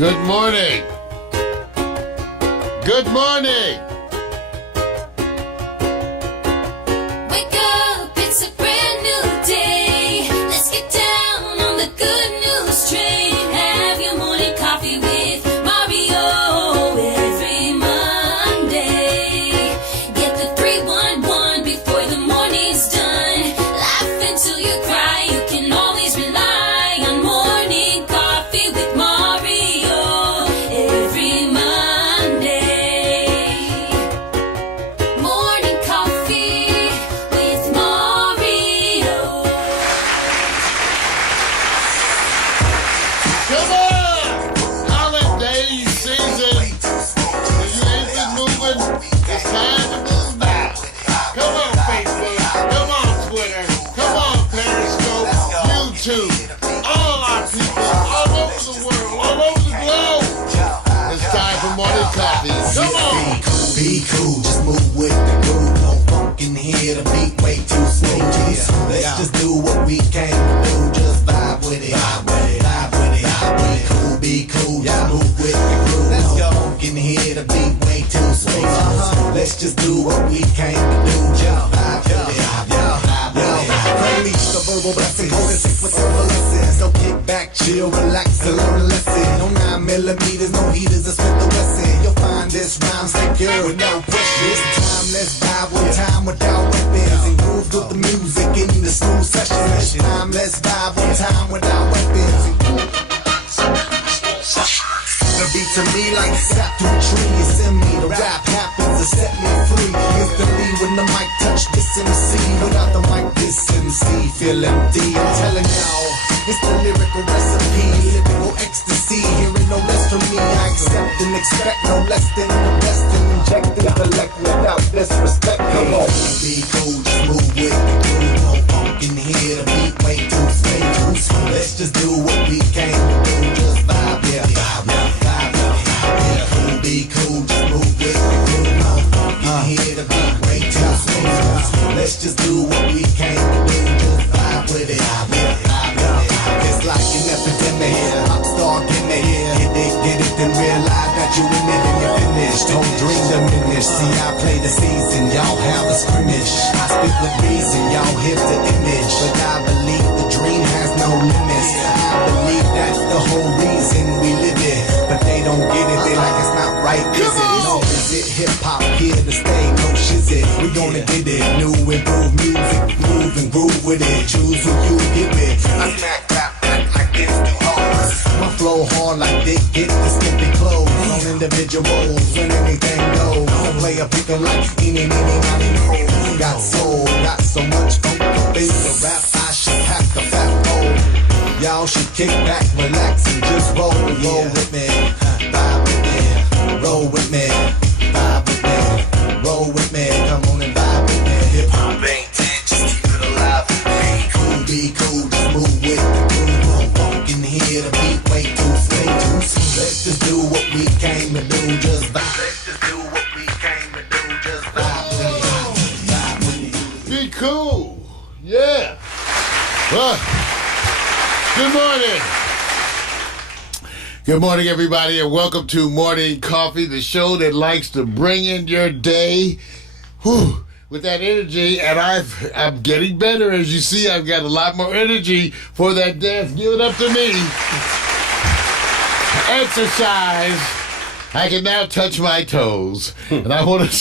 Good morning. Good morning. Wake up, it's a brand new day. Let's get down on the good news train. Have your morning coffee with Mario every Monday. Get the 311 before the morning's done. Laugh until you cry. You can always rely on morning coffee with Mario every Monday. Morning coffee with Mario. Come on! Holiday season. If you ain't been moving, it's time to move now. Come on, Facebook. Come on, Twitter. Come on, Periscope. YouTube. All our people all over the world, all over the globe. It's time for morning coffee. Come on! Be cool, just move with the groove. No funk in here, the beat way too slow. Let's just do what we came to do. Just vibe with it, vibe with it, vibe with it. Be cool, just move with the groove. No funk in here, the beat way too slow. Let's just do what we came to do. Just vibe with it, vibe with it. Unleash the verbal blessing, hold it sick with verbal lessons. So kick back, chill, relax, and learn a lesson. No 9mm, no heaters, a Smith & Wesson. You'll find this rhyme secure with no pressure. This time, let's vibe one time without weapons and groove with the music in the school session. This time, let's vibe one time without weapons and the beat to me like sap to a tree. You send me the rap happens to set me free. Instantly when the mic touch this MC. Without the mic this MC feel empty. I'm telling y'all, it's the lyrical recipe. Lyrical ecstasy, hearing no less from me. I accept and expect no less than the best. And inject intellect without disrespect. Come on, be cool, just move with the groove. No funk in here, the beat way too slow. Let's just do what we came to do. Just vibe, yeah, vibe, vibe, vibe. Be cool, just move with the groove. No funk in here, the beat way too slow. Let's just do what we came to do. Just vibe with it, vibe with it. It's like an epidemic, pop star gimmick. Get it, then realize that you in it and you're finished. Don't dream diminish. See, I play the season, y'all have a scrimmage. I speak with reason, y'all hear the image. But I believe the dream has no limits. I believe that's the whole reason we live it. But they don't get it, they like it's not right, is it? No, is it hip-hop here to stay? No shizit, we gonna get it. New improved music, move and groove with it. Choose who you get with. I smack rap like this do hoes. My flow hard like they get the skimpy clothes. On individuals, when anything goes. Don't play a pick 'em like eeny, meeny, miny, mo. Got soul, got so much funk up in the rap. I should pack a fat bowl. Y'all should kick back, relax, and just roll with me. Vibe with me, roll with me. Vibe with me, roll with me. Come on and vibe with me. Hip hop ain't dead, just keep it alive. Be cool, just move with the groove. No funk in here, the beat way too slow. Let's just do what we came to do. Just vibe. Let's just do what we came to do. Just vibe with it. Vibe with it. Be cool. Yeah. Good morning. Good morning, everybody, and welcome to Morning Coffee, the show that likes to bring in your day with that energy. And I'm getting better. As you see, I've got a lot more energy for that dance. Give it up to me. Exercise. I can now touch my toes. And I want to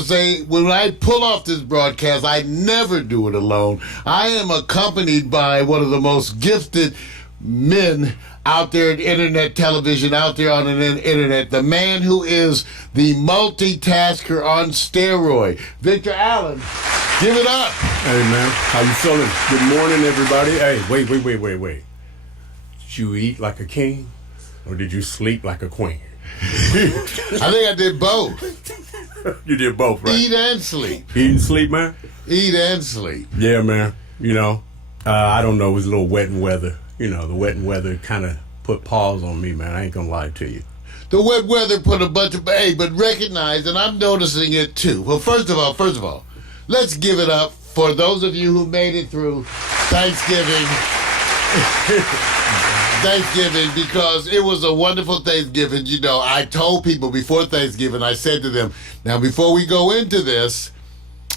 say, when I pull off this broadcast, I never do it alone. I am accompanied by one of the most gifted men out there in internet television, out there on the internet, the man who is the multitasker on steroid, Victor Allen. Give it up. Hey, man. How you feeling? Good morning, everybody. Hey, wait. Did you eat like a king? Or did you sleep like a queen? I think I did both. You did both, right? Eat and sleep. Eat and sleep, man? Eat and sleep. Yeah, man. You know, I don't know. It was a little wet and weather. You know, the wet and weather kind of put pause on me, man. I ain't gonna lie to you. The wet weather put a bunch of... Hey, but recognize, and I'm noticing it too. Well, first of all, let's give it up for those of you who made it through Thanksgiving. Thanksgiving because it was a wonderful Thanksgiving. You know, I told people before Thanksgiving, I said to them, now before we go into this,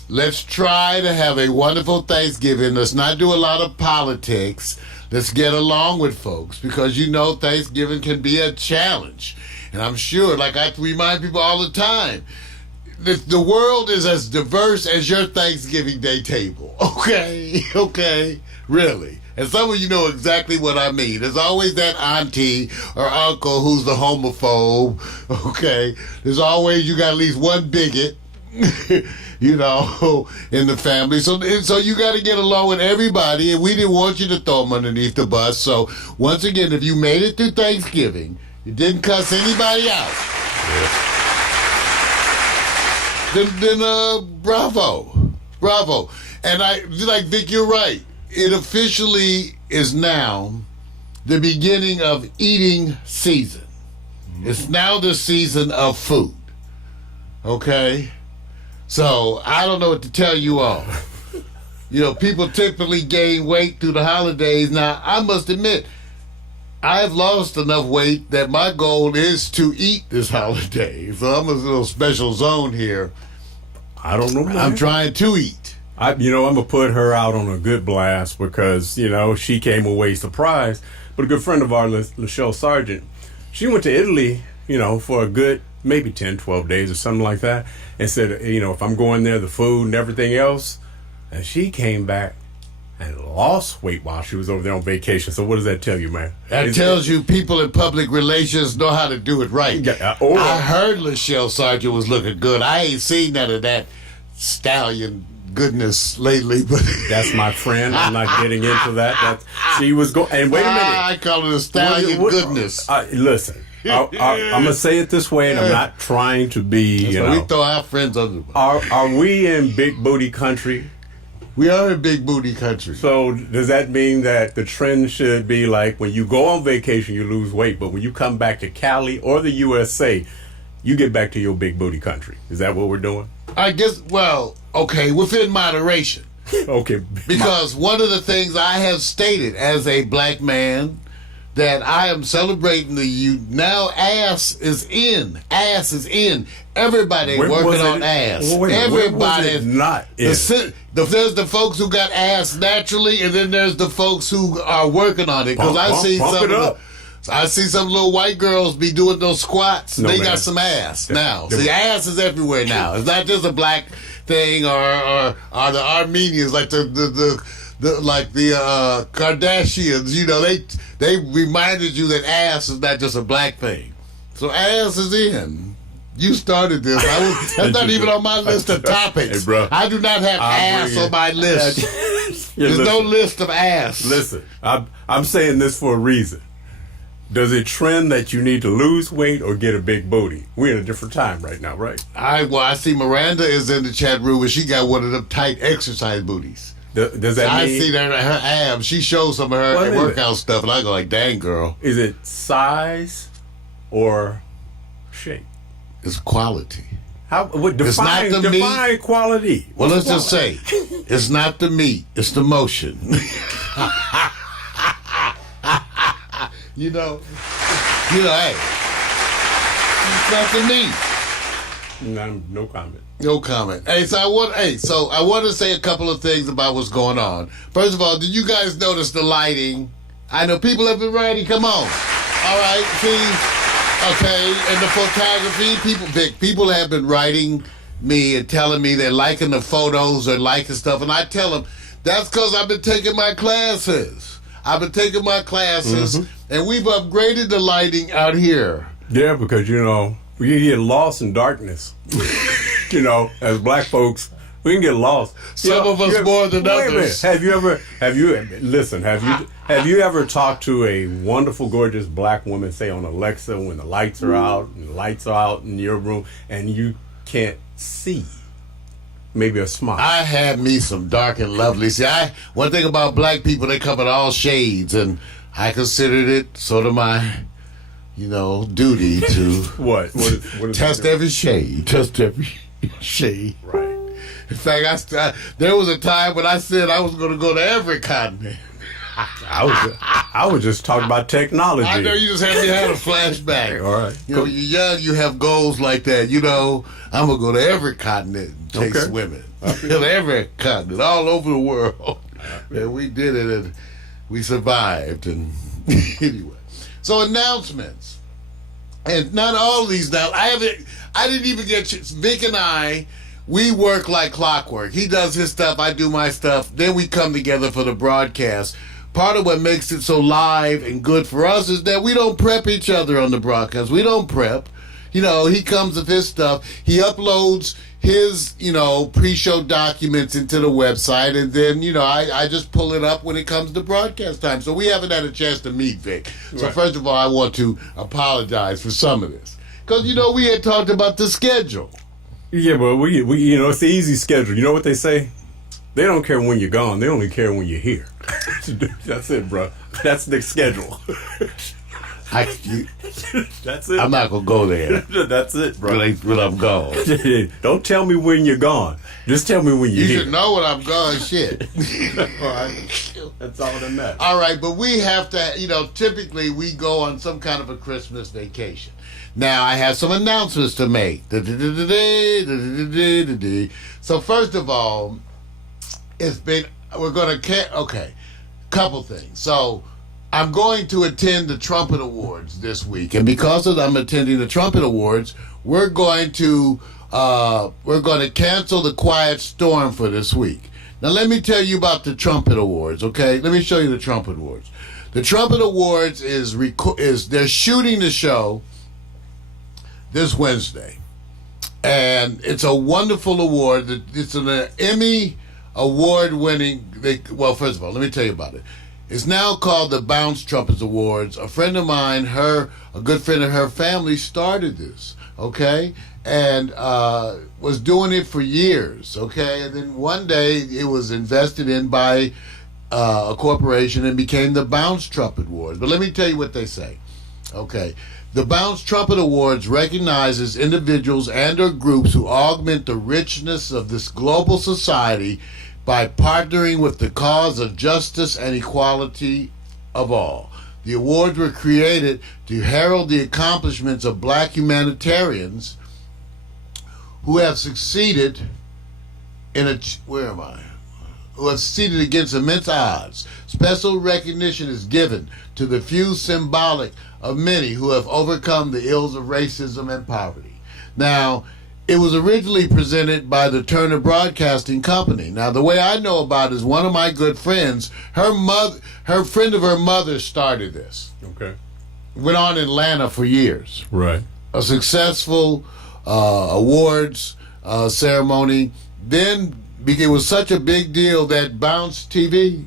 let's try to have a wonderful Thanksgiving. Let's not do a lot of politics. Let's get along with folks because, you know, Thanksgiving can be a challenge. And I'm sure, like I remind people all the time, the world is as diverse as your Thanksgiving Day table. Okay, really. And some of you know exactly what I mean. There's always that auntie or uncle who's the homophobe, okay? There's always, you got at least one bigot, you know, in the family. So you got to get along with everybody, and we didn't want you to throw them underneath the bus. So once again, if you made it through Thanksgiving, you didn't cuss anybody out, then bravo. And like Vic, you're right. It officially is now the beginning of eating season. It's now the season of food. Okay? So I don't know what to tell you all. You know, people typically gain weight through the holidays. Now, I must admit, I've lost enough weight that my goal is to eat this holiday. So I'm in a little special zone here. I don't know, man. I'm trying to eat. I'm going to put her out on a good blast because, you know, she came away surprised. But a good friend of ours, Lachelle Sargent, she went to Italy, you know, for a good maybe 10, 12 days or something like that, and said, you know, if I'm going there, the food and everything else. And she came back and lost weight while she was over there on vacation. So what does that tell you, man? That tells you people in public relations know how to do it right. Yeah, I heard Lachelle Sargent was looking good. I ain't seen none of that stallion goodness lately, but that's my friend. I'm not getting into that. She was going. And wait a minute, I call it a stallion goodness. Listen, I'm gonna say it this way, and I'm not trying to be. So we throw our friends under. Are we in big booty country? We are in big booty country. So does that mean that the trend should be like when you go on vacation, you lose weight, but when you come back to Cali or the USA, you get back to your big booty country? Is that what we're doing? I guess, well, okay, within moderation. Okay. Because one of the things I have stated as a black man, that I am celebrating now ass is in. Ass is in. Everybody working on ass. Everybody not in. There's the folks who got ass naturally, and then there's the folks who are working on it. Because I see some little white girls be doing those squats. They got some ass now. See, ass is everywhere now. It's not just a black thing or the Armenians like the Kardashians. You know, they reminded you that ass is not just a black thing. So ass is in. You started this. That's not even on my list of topics. Hey, bro, I do not have ass on my list. There's no list of ass. Listen, I'm saying this for a reason. Does it trend that you need to lose weight or get a big booty? We're in a different time right now, right? I see Miranda is in the chat room and she got one of them tight exercise booties. Does that mean? I see that her abs. She shows some of her workout stuff, and I go like, "Dang, girl." Is it size or shape? It's quality. Define quality. Well, let's just say, it's not the meat; it's the motion. You know, hey, it's not the meat. No comment. No comment. Hey, so I want to say a couple of things about what's going on. First of all, did you guys notice the lighting? I know people have been writing. Come on. All right. See, okay, and the photography. People have been writing me and telling me they're liking the photos or liking stuff, and I tell them that's because I've been taking my classes. And we've upgraded the lighting out here. Yeah, because we get lost in darkness. As black folks, we can get lost. Some of us more than others. Have you ever talked to a wonderful, gorgeous black woman, say on Alexa, when the lights are out and the lights are out in your room and you can't see? Maybe a smile. I had me some dark and lovely. See, one thing about black people, they come in all shades, and I considered it sort of my, duty to what test every shade. Test every shade. Right. In fact, there was a time when I said I was going to go to every continent. I I was just talking about technology. I know you just had me had a flashback. All right. You know, when you're young, you have goals like that. You know, I'm going to go to every continent and chase Okay. women. Every continent, all over the world. And we did it, and we survived. And anyway. So announcements. And not all of these now. I didn't even get Vic and I. We work like clockwork. He does his stuff, I do my stuff. Then we come together for the broadcast. Part of what makes it so live and good for us is that we don't prep each other on the broadcast. We don't prep. You know, he comes with his stuff. He uploads his, pre-show documents into the website, and then, I just pull it up when it comes to broadcast time. So we haven't had a chance to meet Vic. So first of all, I want to apologize for some of this. Because, we had talked about the schedule. Yeah, but we it's the easy schedule. You know what they say? They don't care when you're gone. They only care when you're here. That's it, bro. That's the schedule. That's it. I'm not going to go there. That's it, bro. When I'm gone. Don't tell me when you're gone. Just tell me when you're You here. should know when I'm gone, shit. All right. That's all that matters. All right, but we have to, typically we go on some kind of a Christmas vacation. Now, I have some announcements to make. So, first of all, couple things. So, I'm going to attend the Trumpet Awards this week. And because I'm attending the Trumpet Awards, we're going to cancel the Quiet Storm for this week. Now, let me tell you about the Trumpet Awards, okay? Let me show you the Trumpet Awards. The Trumpet Awards is they're shooting the show this Wednesday, and it's a wonderful award. It's an Emmy award-winning. First of all, let me tell you about it. It's now called the Bounce Trumpets Awards. A friend of mine, a good friend of her family, started this. Okay, and was doing it for years. Okay, and then one day it was invested in by a corporation and became the Bounce Trumpet Awards. But let me tell you what they say. Okay. The Bounce Trumpet Awards recognizes individuals and or groups who augment the richness of this global society by partnering with the cause of justice and equality of all. The awards were created to herald the accomplishments of black humanitarians who have succeeded who have succeeded against immense odds. Special recognition is given to the few, symbolic of many who have overcome the ills of racism and poverty. Now, it was originally presented by the Turner Broadcasting Company. Now, the way I know about it is one of my good friends, her friend of her mother started this. Okay. Went on in Atlanta for years. Right. A successful awards ceremony. Then it was such a big deal that Bounce TV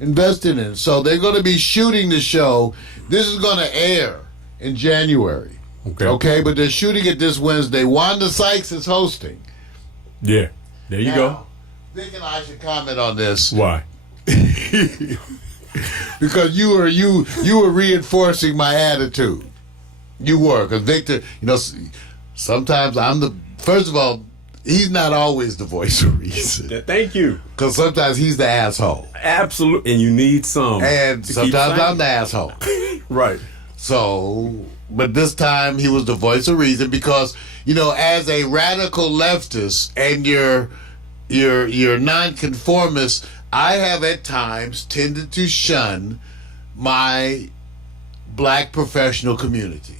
invested in it. So they're going to be shooting the show. This is going to air in January. Okay, but they're shooting it this Wednesday. Wanda Sykes is hosting. Yeah, there you go. Vic and I should comment on this. Why? Because you were reinforcing my attitude. You were, because Victor, sometimes first of all, he's not always the voice of reason. Thank you. Because sometimes he's the asshole. Absolutely, and you need some. And sometimes I'm the asshole. Right. So, but this time he was the voice of reason because, as a radical leftist and you're nonconformist, I have at times tended to shun my black professional community.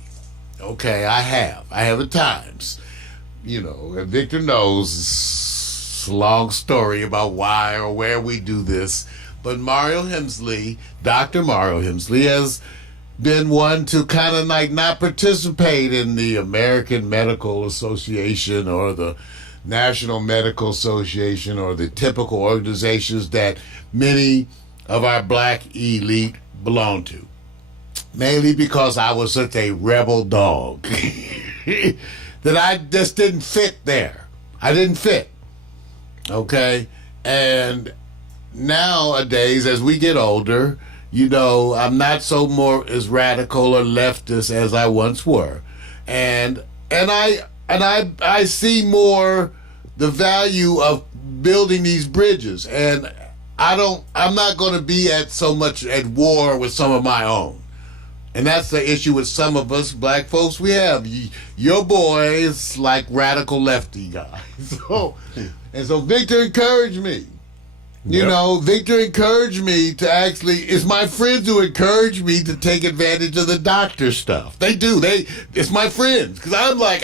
Okay, I have at times. And Victor knows it's a long story about why or where we do this. But Dr. Mario Hemsley has been one to kind of not participate in the American Medical Association or the National Medical Association or the typical organizations that many of our black elite belong to. Mainly because I was such a rebel dog that I just didn't fit there. I didn't fit. Okay? And nowadays, as we get older, I'm not as radical or leftist as I once were. And I see more the value of building these bridges. And I'm not going to be at so much at war with some of my own. And that's the issue with some of us black folks. We have your boys like radical lefty guys. So Victor encouraged me. You know, Victor encouraged me to actually, it's my friends who encourage me to take advantage of the doctor stuff. They do. It's my friends. Because I'm like,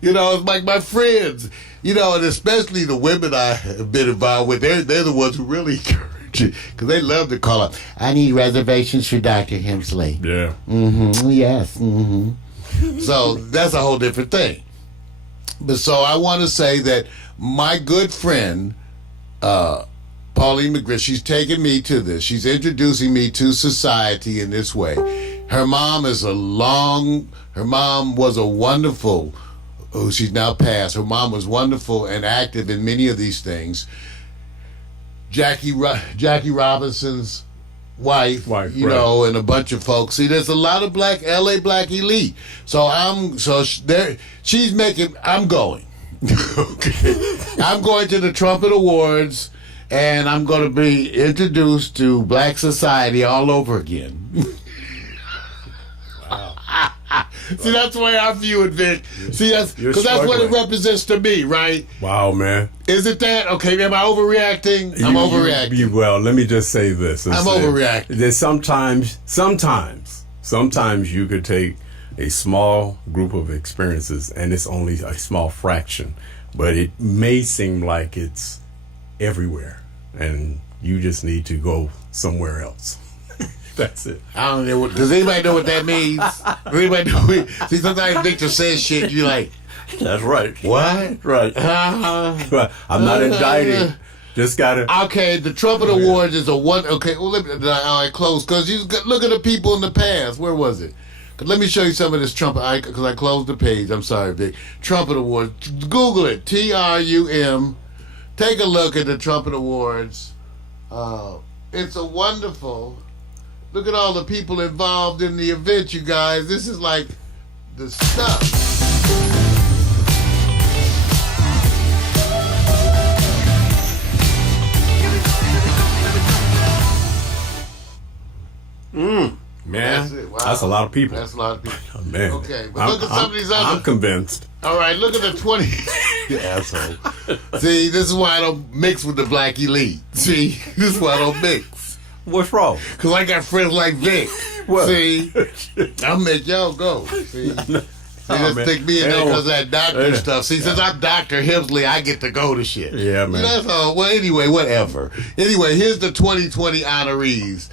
you know, it's like my friends. You know, and especially the women I have been involved with, they're the ones who really encourage it. Because they love to call up, I need reservations for Dr. Hemsley. Yeah. Mm-hmm. Yes. Mm-hmm. So that's a whole different thing. But so I want to say that my good friend, Pauline McGriff, she's taking me to this. She's introducing me to society in this way. Her mom was a wonderful, she's now passed. Her mom was wonderful and active in many of these things. Jackie Robinson's wife, you know, and a bunch of folks. See, there's a lot of LA black elite. She's making. I'm going. Okay, I'm going to the Trumpet Awards, and I'm going to be introduced to black society all over again. Wow. See, that's the way I view it, Vic. See, because that's what it represents to me, right? Wow, man. Is it that? Okay, am I overreacting? I'm overreacting. Well, let me just say this. I'm overreacting. There's sometimes you could take a small group of experiences, and it's only a small fraction, but it may seem like it's everywhere, and you just need to go somewhere else. That's it. I don't know. Does anybody know what that means? Anybody know? See, sometimes Victor says shit, you like, that's right. What? Right. But I'm not indicting. Just gotta. Okay, the Trumpet Awards is a one. Okay, well, all right, close. Because you look at the people in the past. Where was it? Let me show you some of this Trumpet. Because I closed the page. I'm sorry, Vic. Trumpet Awards. Google it. TRUM. Take a look at the Trumpet Awards. It's a wonderful. Look at all the people involved in the event, you guys. This is like the stuff. Man, wow. That's a lot of people. That's a lot of people. Oh, man. Okay, but look at some of these other. I'm convinced. All right, look at the 20. You asshole. See, this is why I don't mix with the black elite. See, this is why I don't mix. What's wrong? Because I got friends like Vic. What? See, I'll make y'all go. See, they just stick me in there because of that doctor stuff. See, since I'm Dr. Hemsley, I get to go to shit. Yeah, man. That's all. Well, anyway, whatever. Anyway, here's the 2020 honorees.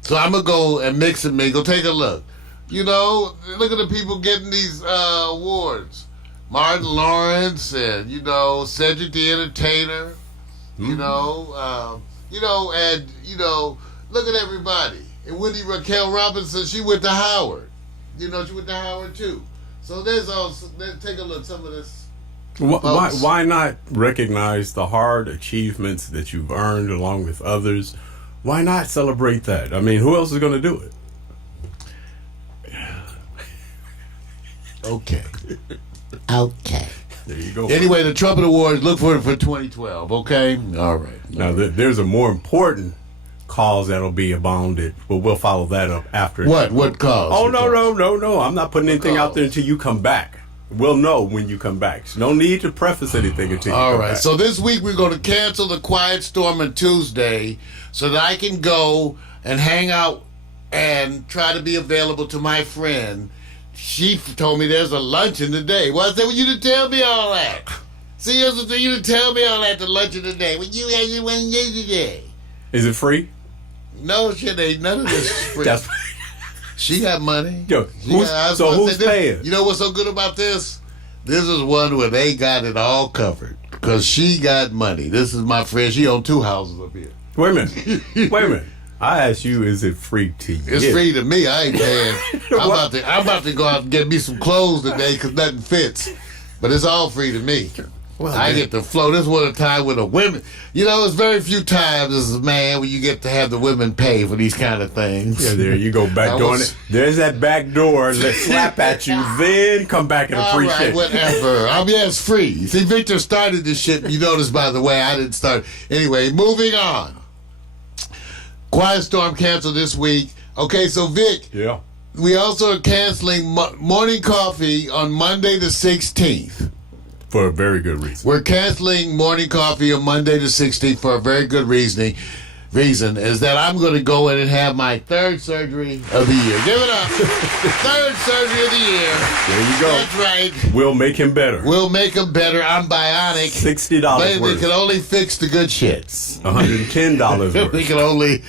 So I'm going to go and mix and mingle. Take a look. You know, look at the people getting these awards. Martin Lawrence and, you know, Cedric the Entertainer. You know, look at everybody. And Wendy Raquel Robinson, she went to Howard. You know, she went to Howard too. So there's also, take a look, some of this. Why not recognize the hard achievements that you've earned along with others? Why not celebrate that? I mean, who else is going to do it? Okay. Okay. There you go. Anyway, the Trumpet Awards, look for it for 2012, okay? All right. Now, there's a more important cause that'll be abounded, but we'll follow that up after. What cause? Oh, no. I'm not putting anything out there until you come back. We'll know when you come back. So no need to preface anything until you come back. So this week we're going to cancel the Quiet Storm on Tuesday so that I can go and hang out and try to be available to my friend. She told me there's a luncheon today. Well, I said, well, you didn't tell me all that. See, you didn't tell me all that, the luncheon today. Well, you had one today. Is it free? No, shit, ain't none of this is free. That's She got money. Yo, who's paying? You know what's so good about this? This is one where they got it all covered because she got money. This is my friend. She owned 2 houses up here. Wait a minute. I asked you, is it free to you? It's free to me. I ain't paying. I'm about to go out and get me some clothes today because nothing fits. But it's all free to me. Well, I man. get to flow. This was a time when the women, it's very few times as a man when you get to have the women pay for these kind of things. Yeah, there you go, back door. There's that back door. Let's slap at you, then come back and All appreciate right, whatever. It's free. See, Victor started this shit. You notice, by the way, I didn't start. Anyway, moving on. Quiet Storm canceled this week. Okay, so Vic, Yeah. we also are canceling morning coffee on Monday the 16th. For a very good reason. We're canceling morning coffee on Monday the 16th for a very good reason is that I'm going to go in and have my third surgery of the year. Give it up. Third surgery of the year. There you go. That's right. We'll make him better. We'll make him better. I'm bionic. $60 They worth. can only fix the good shit. $110 They worth. can only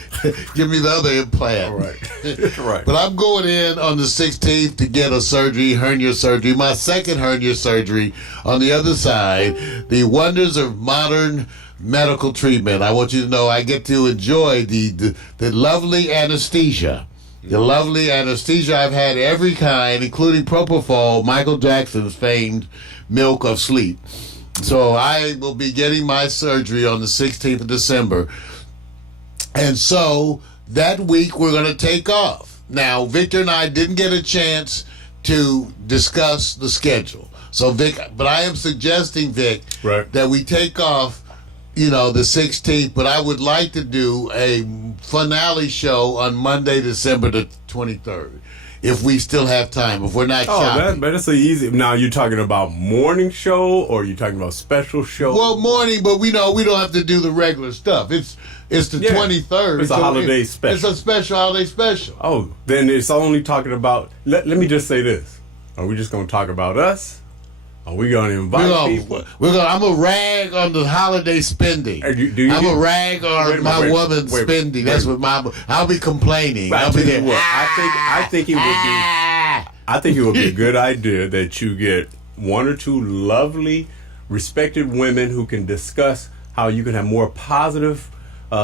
give me the other implant. All right. Right. But I'm going in on the 16th to get a surgery, hernia surgery, my second hernia surgery on the other side. The wonders of modern medical treatment. I want you to know I get to enjoy the lovely anesthesia. The lovely anesthesia. I've had every kind, including propofol, Michael Jackson's famed milk of sleep. So I will be getting my surgery on the 16th of December. And so that week we're going to take off. Now, Victor and I didn't get a chance to discuss the schedule. So, Vic, but I am suggesting, Vic, Right. that we take off, the 16th, but I would like to do a finale show on Monday, December the 23rd, if we still have time, if we're not shopping. That's so easy. Now, you're talking about morning show or you're talking about special show? Well, morning, but we know we don't have to do the regular stuff. It's the 23rd. It's a holiday special. It's a special holiday special. Oh, then it's only talking about... Let me just say this. Are we just going to talk about us? Are we going to invite people? I'm a rag on the holiday spending. I'm a rag on my woman's spending. That's what I'll be complaining. I'll be there. I think it would be... I think it would be a good idea that you get one or two lovely, respected women who can discuss how you can have more positive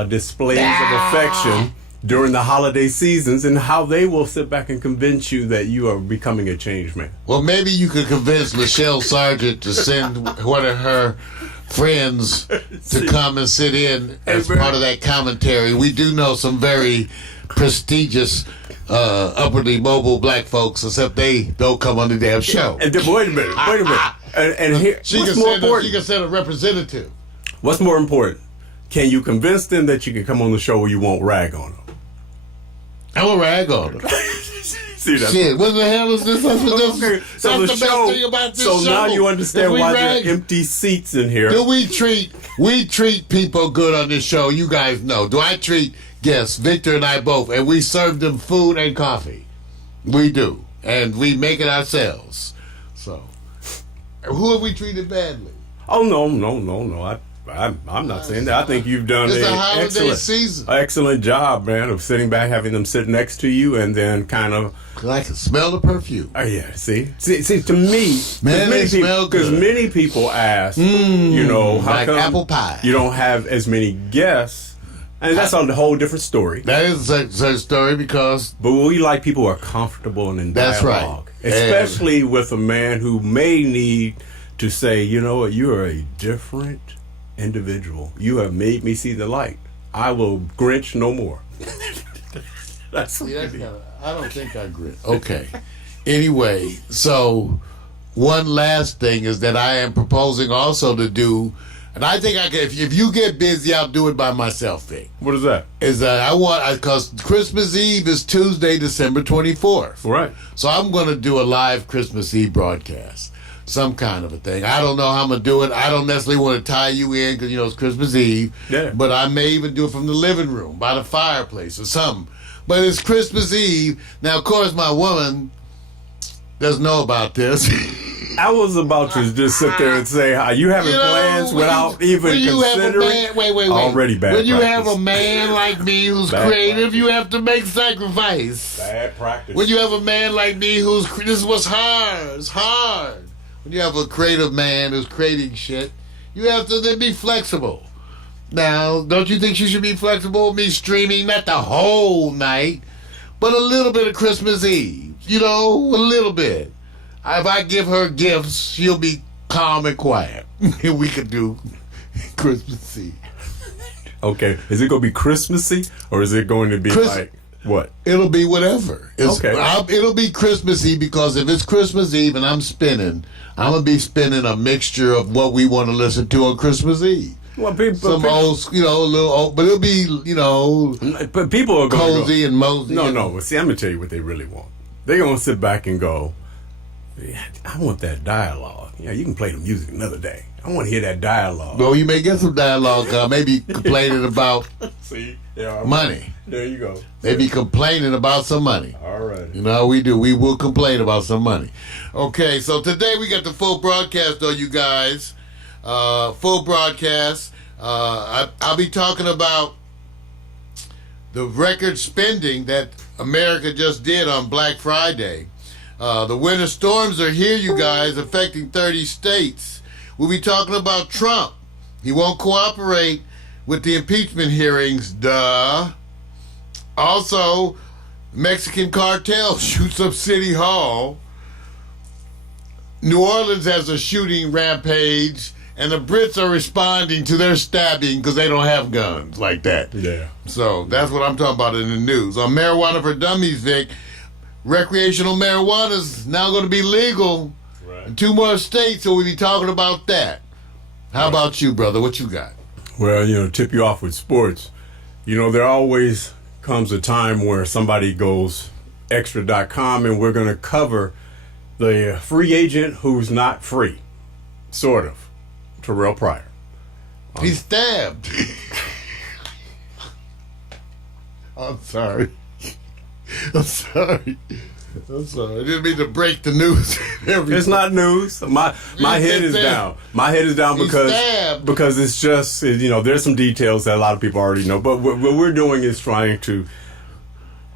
displays of affection during the holiday seasons and how they will sit back and convince you that you are becoming a changed man. Well, maybe you could convince Lachelle Sargent to send one of her friends to come and sit in as part of that commentary. We do know some very prestigious upwardly mobile black folks, except they don't come on the damn show. And then, wait a minute. And here, She what's can more important? She can send a representative. What's more important? Can you convince them that you can come on the show where you won't rag on them? I'm a rag on her. See that? Shit, what the hell is this? That's Okay, so the the show. best thing about this So show. now you understand Is we why rag. there are empty seats in here. Do we treat people good on this show? You guys know. Do I treat guests, Victor and I both, and we serve them food and coffee? We do. And we make it ourselves. So, who have we treated badly? Oh no! I'm not saying that. I think you've done It's an a holiday season. excellent job, man, of sitting back, having them sit next to you, and then kind of. I can smell the perfume. Yeah, see, to me, Man, they smell because good. many people ask, how like come apple pie. you don't have as many guests, and that's a whole different story. That is a story because But we like people who are comfortable and in That's dialogue, right. especially with a man who may need to say, you know what, you are a different individual. You have made me see the light. I will Grinch no more. That's I don't think I grit. Okay. Anyway, so one last thing is that I am proposing also to do, and I think I can. If you get busy, I'll do it by myself. Vic. What is that? Is that because Christmas Eve is Tuesday, December 24th. Right. So I'm going to do a live Christmas Eve broadcast. Some kind of a thing. I don't know how I'm going to do it. I don't necessarily want to tie you in because, it's Christmas Eve. Yeah. But I may even do it from the living room, by the fireplace or something. But it's Christmas Eve. Now, of course, my woman doesn't know about this. I was about to just sit there and say, are you having plans without even considering? Wait. Already bad When you practice. have a man like me who's Bad creative, practice. you have to make sacrifice. Bad practice. When you have a man like me this is what's hard. It's hard. When you have a creative man who's creating shit, you have to then be flexible. Now, don't you think she should be flexible with me streaming, not the whole night, but a little bit of Christmas Eve? A little bit. If I give her gifts, she'll be calm and quiet. And we could do Christmas Eve. Okay, is it going to be Christmassy or is it going to be like what? It'll be whatever. It'll be Christmas Eve because if it's Christmas Eve and I'm spinning, I'm going to be spinning a mixture of what we want to listen to on Christmas Eve. Well, people, old, a little old, but it'll be, but people are going cozy and mosey. No. Well, see, I'm going to tell you what they really want. They're going to sit back and go, yeah, I want that dialogue. Yeah, you can play the music another day. I want to hear that dialogue. Well, you may get some dialogue. Maybe complaining about money. There you go. Maybe complaining about some money. All right. You know how we do. We will complain about some money. Okay, so today we got the full broadcast, though, you guys. Full broadcast. I'll be talking about the record spending that America just did on Black Friday. The winter storms are here, you guys, affecting 30 states. We'll be talking about Trump. He won't cooperate with the impeachment hearings, duh. Also, Mexican cartel shoots up City Hall. New Orleans has a shooting rampage, and the Brits are responding to their stabbing because they don't have guns like that. Yeah. So that's what I'm talking about in the news. On Marijuana for Dummies, Vic, recreational marijuana is now going to be legal in 2 more states, so we'll be talking about that. How about you, brother? What you got? Well, tip you off with sports. There always comes a time where somebody goes extra.com and we're going to cover the free agent who's not free. Sort of. Terrell Pryor. He's stabbed. I'm sorry. I didn't mean to break the news. It's not news. My head is down. My head is down because it's just, there's some details that a lot of people already know. But what we're doing is trying to,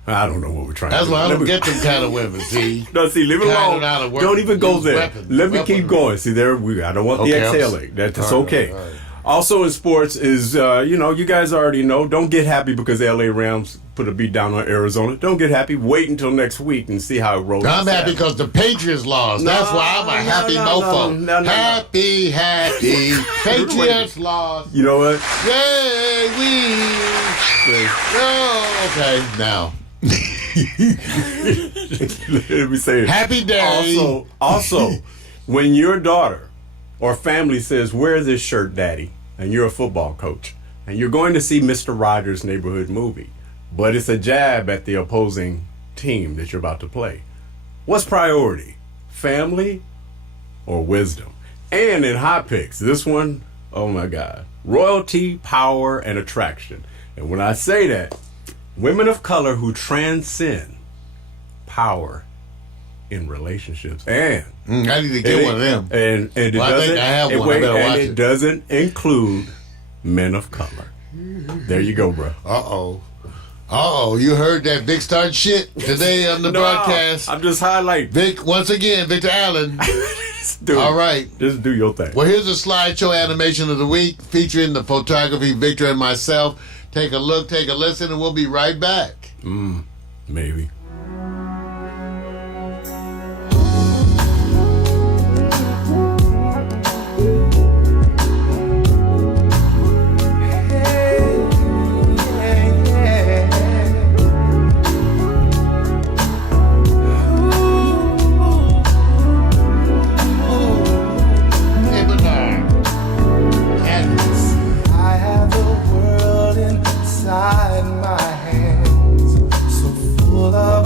I don't know what we're trying to do. That's why I don't get them kind of women, see? No, see, leave it alone. Don't even go there. Let me keep going. See, I don't want the exhaling. That's okay. Right. Also in sports is, you guys already know, don't get happy because the LA Rams put a beat down on Arizona. Don't get happy. Wait until next week and see how it rolls. I'm happy because the Patriots lost. That's why I'm a happy mofo. Happy. Patriots lost. You know what? Yay, okay, now. Let me say it. Happy day. Also, when your daughter or family says, "Where's this shirt, Daddy?" and you're a football coach, and you're going to see Mr. Rogers' Neighborhood movie, but it's a jab at the opposing team that you're about to play. What's priority? Family or wisdom? And in hot picks, this one, oh my God, royalty, power, and attraction. And when I say that, women of color who transcend power in relationships. And I need to get one of them. And it I doesn't, think I have one. I better watch it. It doesn't include men of color. There you go, bro. Uh-oh, you heard that Vic start shit today on the broadcast. I'm just highlighting. Vic, once again, Victor Allen. All right. Just do your thing. Well, here's a slideshow animation of the week featuring the photography, Victor and myself. Take a look, take a listen, and we'll be right back. Maybe. Inside my hands, so full of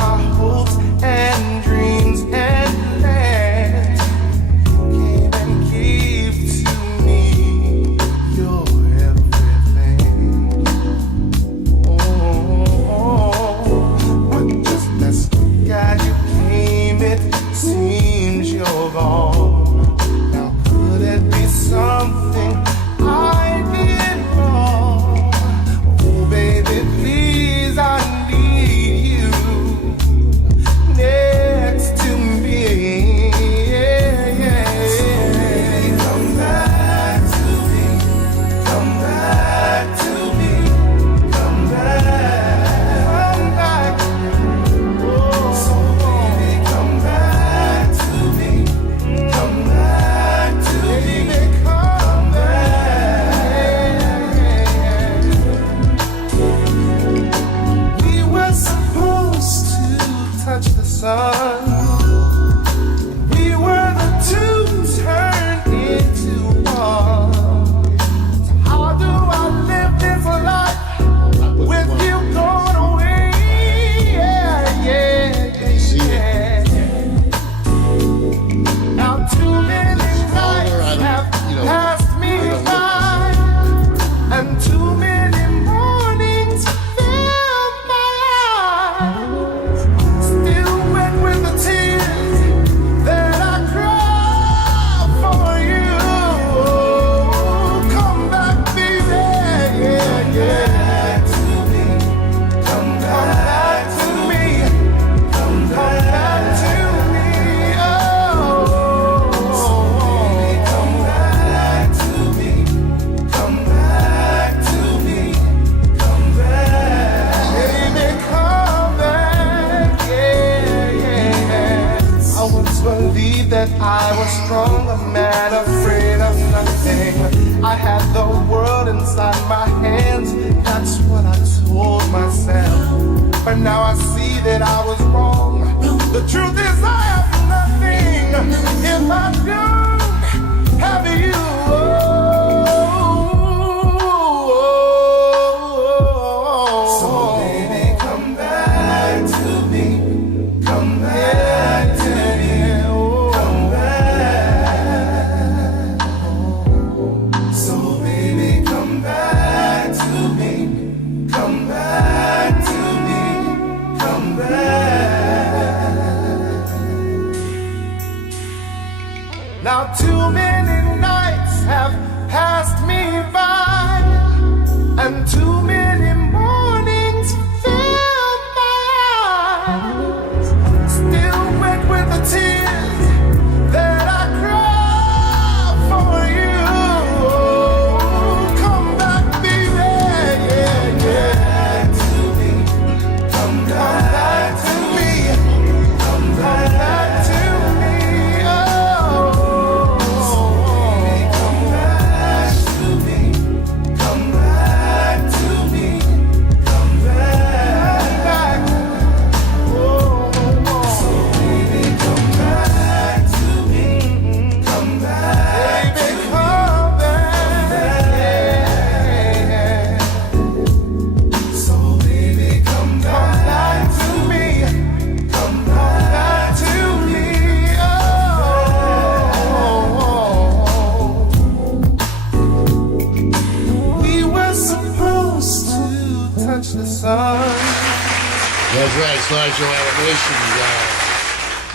was strong, a man afraid of nothing. I had the world inside my hands, that's what I told myself. But now I see that I was wrong. The truth is I have nothing if I don't have you. So baby, come back to me. Come back to me. Come back. So baby, come back to me. Come back to me. Come back. Now too many nights have passed me by, and too many mornings fill my eyes, still wet with the tears that I cry for you. Come back, baby, yeah, yeah, to me. Come back to me. Come back to me. Oh, baby, come back to me. Come back to me. Come back. Oh, so baby, come back to me. Come back, baby, come back. So baby, come back to me. Come back to me. Oh, we were supposed to touch the sun. That's right, Slideshow Animation, you guys.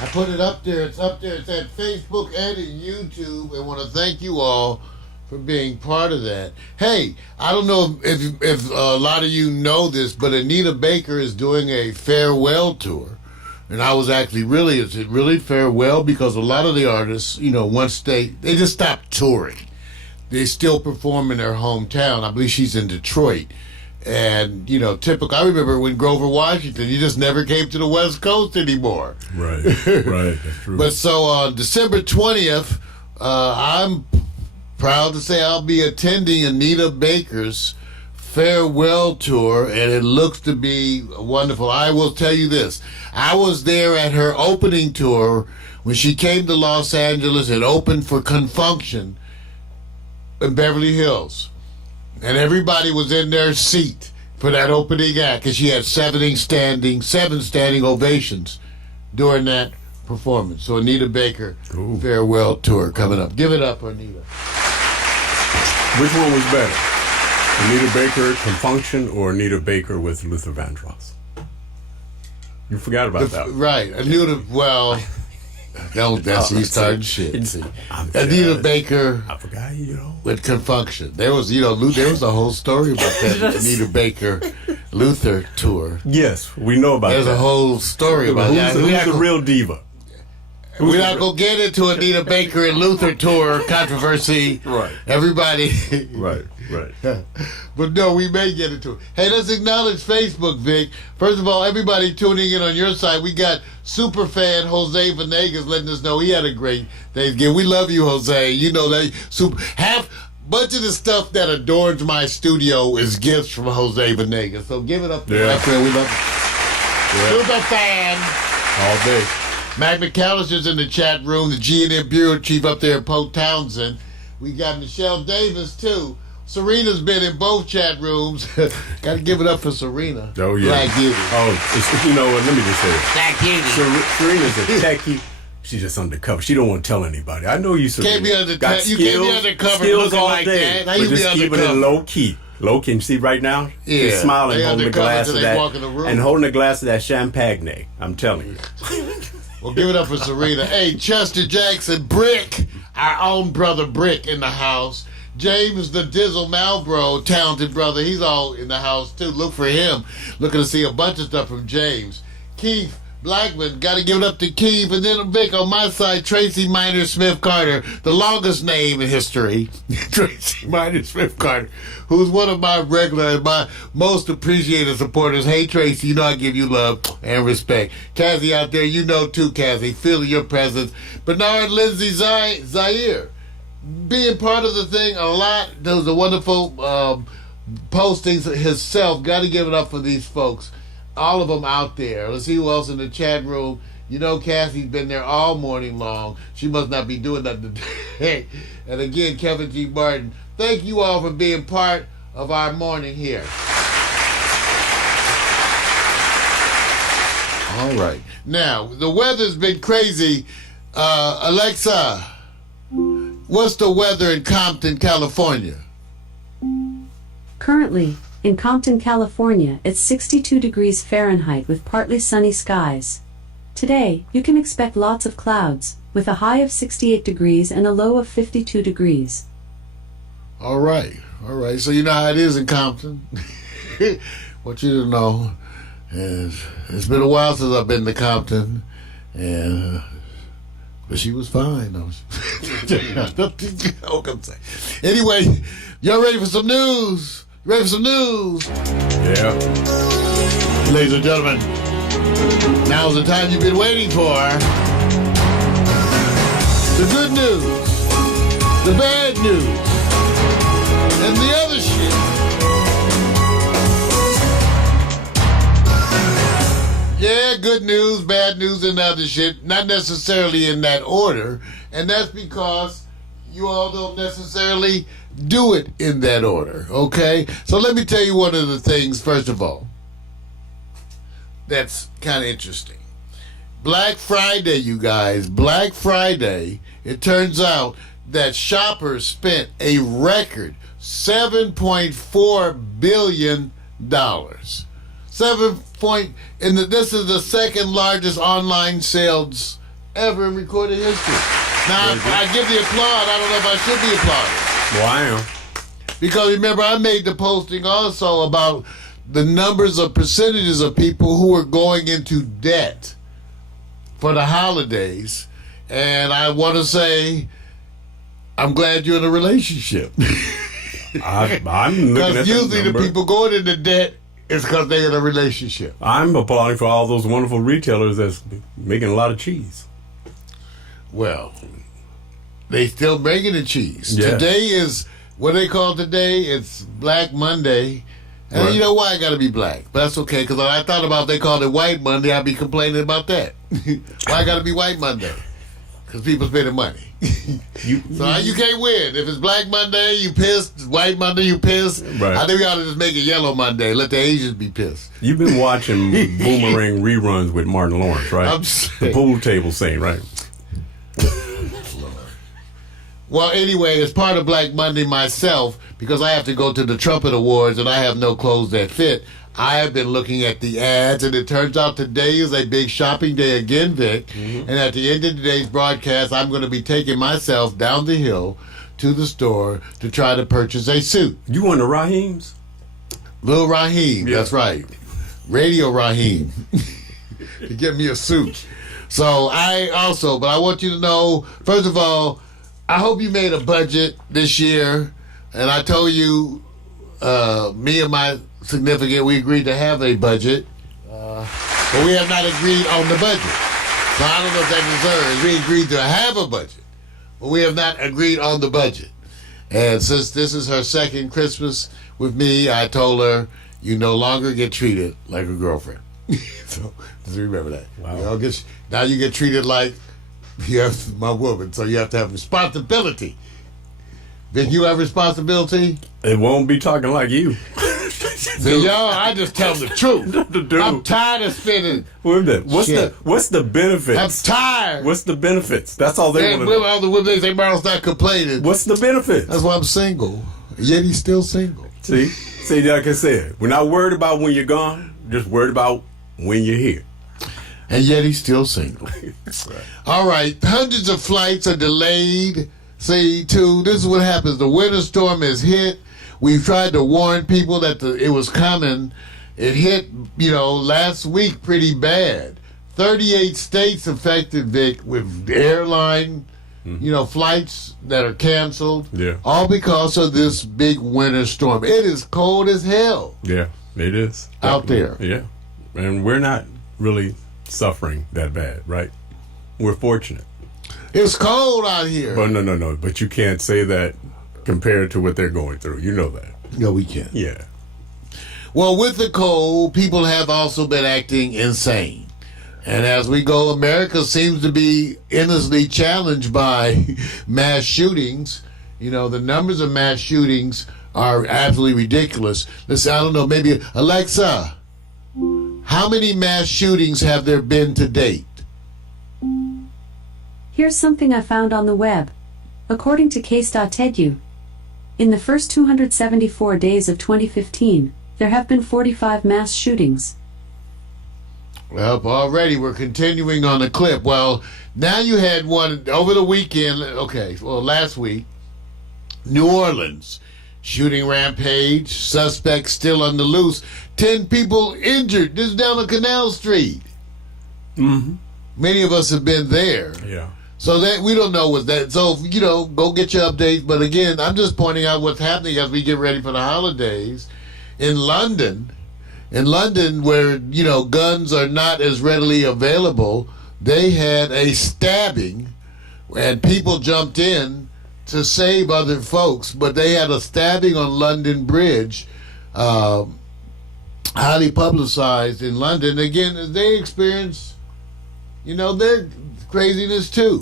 I put it up there. It's up there. It's at Facebook and at YouTube. I want to thank you all for being part of that. Hey, I don't know if a lot of you know this, but Anita Baker is doing a farewell tour. And I was actually is it really farewell? Because a lot of the artists, once they just stopped touring. They still perform in their hometown. I believe she's in Detroit. And, typical. I remember when Grover Washington, he just never came to the West Coast anymore. Right, right, that's true. But so on December 20th, I'm proud to say I'll be attending Anita Baker's farewell tour, and it looks to be wonderful. I will tell you this. I was there at her opening tour when she came to Los Angeles and opened for Confunction in Beverly Hills. And everybody was in their seat for that opening act, because she had seven standing ovations during that performance. So Anita Baker, farewell tour coming up. Give it up, Anita. Which one was better? Anita Baker, Confunction, or Anita Baker with Luther Vandross? You forgot about that one. Right. Anita, well, he's starting shit. See. Anita Baker. I forgot, with Confunction. There was, there was a whole story about that Anita Baker Luther tour. Yes, we know about There's that. a whole story about that. Who's the real diva? We're not going to get into Anita Baker and Luther tour controversy. Right. Everybody. Right. But no, we may get into it. Hey, let's acknowledge Facebook, Vic. First of all, everybody tuning in on your side, we got super fan Jose Venegas letting us know he had a great Thanksgiving. We love you, Jose. You know that half bunch of the stuff that adorns my studio is gifts from Jose Venegas. So give it up to my friend. We love you. Super fan. All day. Mac McAllister's in the chat room, the G&M Bureau Chief up there at Polk Townsend. We got Michelle Davis, too. Serena's been in both chat rooms. Got to give it up for Serena. Oh, yeah. Black Beauty. Oh, you know what? Let me just say it. Black Beauty. Serena's a techie. She's just undercover. She don't want to tell anybody. I know you, Serena. You can't be undercover skills looking all like day, that. How but you just be keeping it undercover? low key. Low key. And see right now? Yeah. She's smiling, They holding a undercover glass till of they that. walk in the room. And holding a glass of that champagne. I'm telling you. Well, give it up for Serena. Hey, Chester Jackson, Brick, our own brother Brick in the house. James the Dizzle Malbro, talented brother, he's all in the house too. Look for him. Looking to see a bunch of stuff from James. Keith, Blackman, got to give it up to Keith. And then Vic, on my side, Tracy Minor Smith Carter, the longest name in history. Tracy Minor Smith Carter, who's one of my regular and my most appreciated supporters. Hey, Tracy, you know I give you love and respect. Cassie out there, you know too, Cassie, feeling your presence. Bernard Lindsay Zaire, being part of the thing a lot. Those are wonderful postings himself. Got to give it up for these folks. All of them out there. Let's see who else in the chat room. You know Cassie's been there all morning long. She must not be doing nothing today. And again, Kevin G. Martin, thank you all for being part of our morning here. All right. Now, the weather's been crazy. Alexa, what's the weather in Compton, California? Currently, in Compton, California, it's 62 degrees Fahrenheit with partly sunny skies. Today, you can expect lots of clouds, with a high of 68 degrees and a low of 52 degrees. All right. So you know how it is in Compton. Want you to know, it's been a while since I've been to Compton, but she was fine, though. Anyway, y'all ready for some news? Ready for some news? Yeah. Ladies and gentlemen, now's the time you've been waiting for. The good news, the bad news, and the other shit. Yeah, good news, bad news, and other shit. Not necessarily in that order, and that's because you all don't necessarily do it in that order, okay? So let me tell you one of the things, first of all, that's kind of interesting. Black Friday, you guys, Black Friday, it turns out that shoppers spent a record $7.4 billion. This is the second largest online sales ever in recorded history. Now, I give the applaud. I don't know if I should be applauded. Well, I am. Because remember, I made the posting also about the numbers of percentages of people who are going into debt for the holidays. And I want to say, I'm glad you're in a relationship. I'm looking at Because usually that the people going into debt is because they're in a relationship. I'm applauding for all those wonderful retailers that's making a lot of cheese. Well, they still making the cheese. Yeah. Today is, what they call today? It's Black Monday. And Right. you know why I got to be black? But that's okay, because I thought about if they called it White Monday, I'd be complaining about that. Why I got to be White Monday? Because people spending money. So you can't win. If it's Black Monday, you pissed. White Monday, you pissed. Right. I think we ought to just make it Yellow Monday. Let the Asians be pissed. You've been watching Boomerang reruns with Martin Lawrence, right? I'm The saying. pool table scene, right? Well, anyway, as part of Black Monday myself, because I have to go to the Trumpet Awards and I have no clothes that fit, I have been looking at the ads, and it turns out today is a big shopping day again, Vic. And at the end of today's broadcast, I'm going to be taking myself down the hill to the store to try to purchase a suit. You won the Raheem's? Lil Raheem, Yeah. that's right. Radio Raheem. To get me a suit. So but I want you to know, first of all, I hope you made a budget this year. And I told you, me and my significant, we agreed to have a budget. But we have not agreed on the budget. So I don't know if that deserves. We agreed to have a budget, but we have not agreed on the budget. And since this is her second Christmas with me, I told her, you no longer get treated like a girlfriend. So just remember that. Wow. Now you get treated like you're my woman, so you have to have responsibility. Vic, you have responsibility? It won't be talking like you. See, y'all, I just tell the truth. Dude. I'm tired of spending. Wait a minute. Shit. What's the benefits? I'm tired. What's the benefits? That's all they And want to know. all the women, they say Marlon's not complaining. What's the benefits? That's why I'm single. Yet he's still single. See, like I said, we're not worried about when you're gone. Just worried about when you're here. And yet he's still single. All right. Hundreds of flights are delayed. See, too, this is what happens. The winter storm has hit. We've tried to warn people that it was coming. It hit, last week pretty bad. 38 states affected, Vic, with airline, flights that are canceled. Yeah. All because of this big winter storm. It is cold as hell. Yeah, it is. Out there. Yeah. And we're not really suffering that bad, right? We're fortunate. It's cold out here. But no. But you can't say that compared to what they're going through. You know that. No, we can't. Yeah. Well, with the cold, people have also been acting insane. And as we go, America seems to be endlessly challenged by mass shootings. The numbers of mass shootings are absolutely ridiculous. Listen, I don't know, maybe, Alexa, how many mass shootings have there been to date? Here's something I found on the web. According to case.edu, in the first 274 days of 2015, there have been 45 mass shootings. Well, already we're continuing on the clip. Well, now you had one over the weekend. Last week, New Orleans, shooting rampage, suspects still on the loose, 10 people injured. This is down on Canal Street. Mm-hmm. Many of us have been there. Yeah. So that we don't know what's that. So, go get your updates. But again, I'm just pointing out what's happening as we get ready for the holidays. In London, where, guns are not as readily available, they had a stabbing and people jumped in to save other folks. But they had a stabbing on London Bridge, highly publicized in London. Again, they experience, their craziness too.